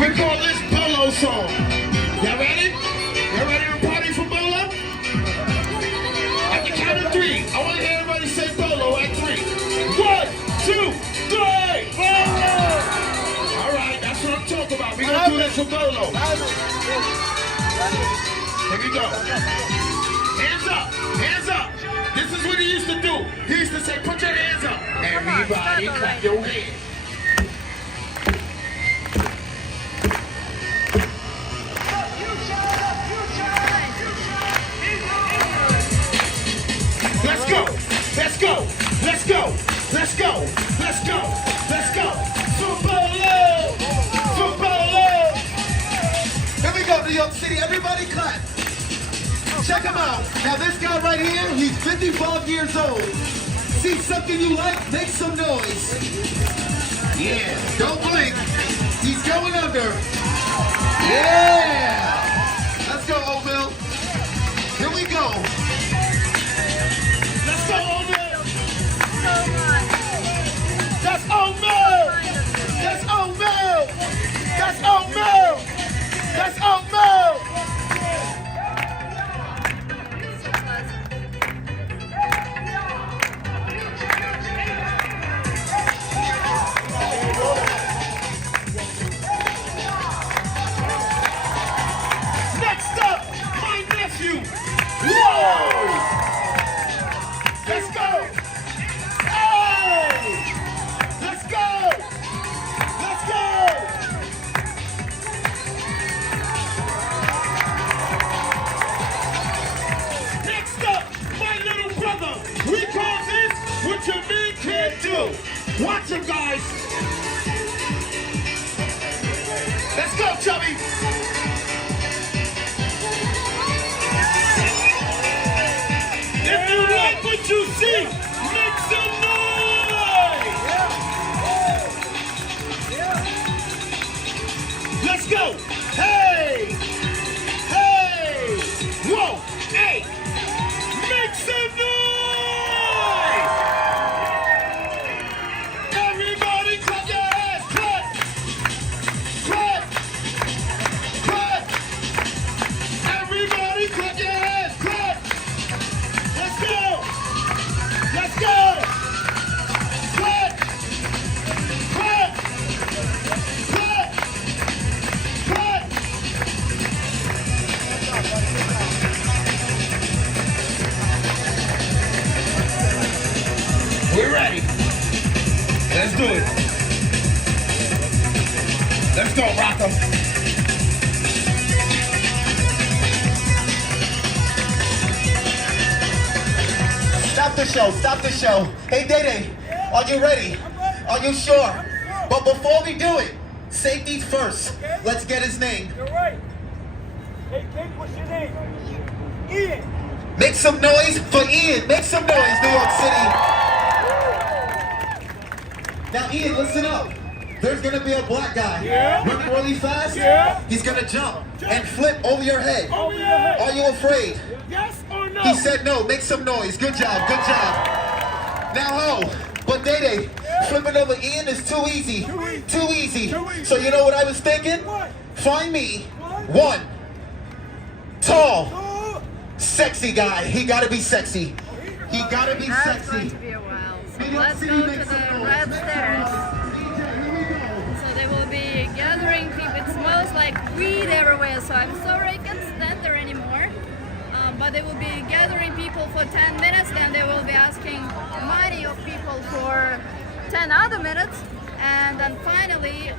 We call this Polo song. Y'all ready? Y'all ready to party for Bolo? At the count of 3, I want to hear everybody say Bolo at 3. 1, 2, 3. Bolo! All right, that's what I'm talking about. We're going to do this for Bolo. Here we go. Hands up. Hands up. This is what he used to do. He used to say, put your hands up. Everybody clap your hands. Let's go, let's go, let's go, let's go, let's go, let's go. Football, football. Here we go, New York City. Everybody clap. Check him out. Now this guy right here, he's 55 years old. See something you like? Make some noise. Yeah, don't blink. He's going under. Yeah. Let's go, Oakville. Here we go. Let's go, Oakville. So much. That's Oakville. That's Oakville. That's Oakville. That's Oakville. So pleasant. go. Watch him, guys. Let's go, Chubby. If you like what you see, make some noise! Let's go! Hey! Hey! Whoa! Hey! Make some noise! Everybody clap your hands! Clap! Clap! Clap! Everybody clap your hands! Clap! Let's go! Let's go! Clap! Clap! Clap! Clap! We're ready. Let's do it. Let's go, Rocco. Stop the show, stop the show. Hey, Day, are you ready? Are you sure? But before we do it, safety's first. Let's get his name. You're right. Hey, Kate, what's your name? Ian. Make some noise for Ian. Make some noise, New York City. Now, Ian, listen up. There's gonna be a black guy running really fast. He's gonna jump and flip over your head. Over your head. Are you afraid? Yes or no? He said no. Make some noise. Good job. Good job. Now, ho. But Day, flipping over Ian is too easy. Too easy. So you know what I was thinking? What? Find me one tall, Oh, sexy guy. He gotta be sexy. He gotta be That's going sexy. to be a while. So New York let's City go to makes some the noise. red stairs. So they will be gathering people. It smells like weed everywhere, so I'm sorry I can't stand there anymore. But they will be gathering people for 10 minutes, then they will be asking money of people for 10 other minutes, and then finally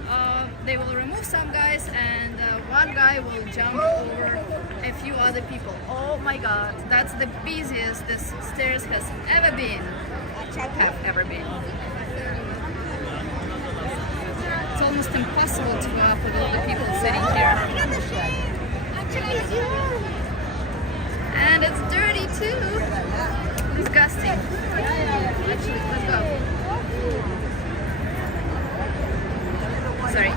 they will remove some guys, and one guy will jump over a few other people. Oh my god, that's the busiest this stairs has ever been. Have ever been. It's almost impossible to go up with all the people sitting here. And it's dirty too. Disgusting. Actually, let's go. Sorry.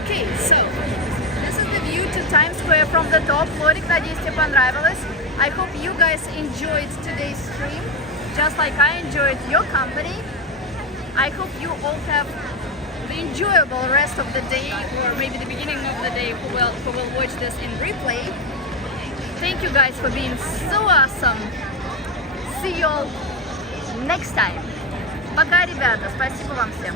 Okay, so this is the view to Times Square from the top. Лорик, надеюсь, тебе понравилось. I hope you guys enjoyed today's stream, just like I enjoyed your company. I hope you all have the enjoyable rest of the day, or maybe the beginning of the day who will watch this in replay. Thank you guys for being so awesome. See you all next time. Пока, ребята. Спасибо вам всем.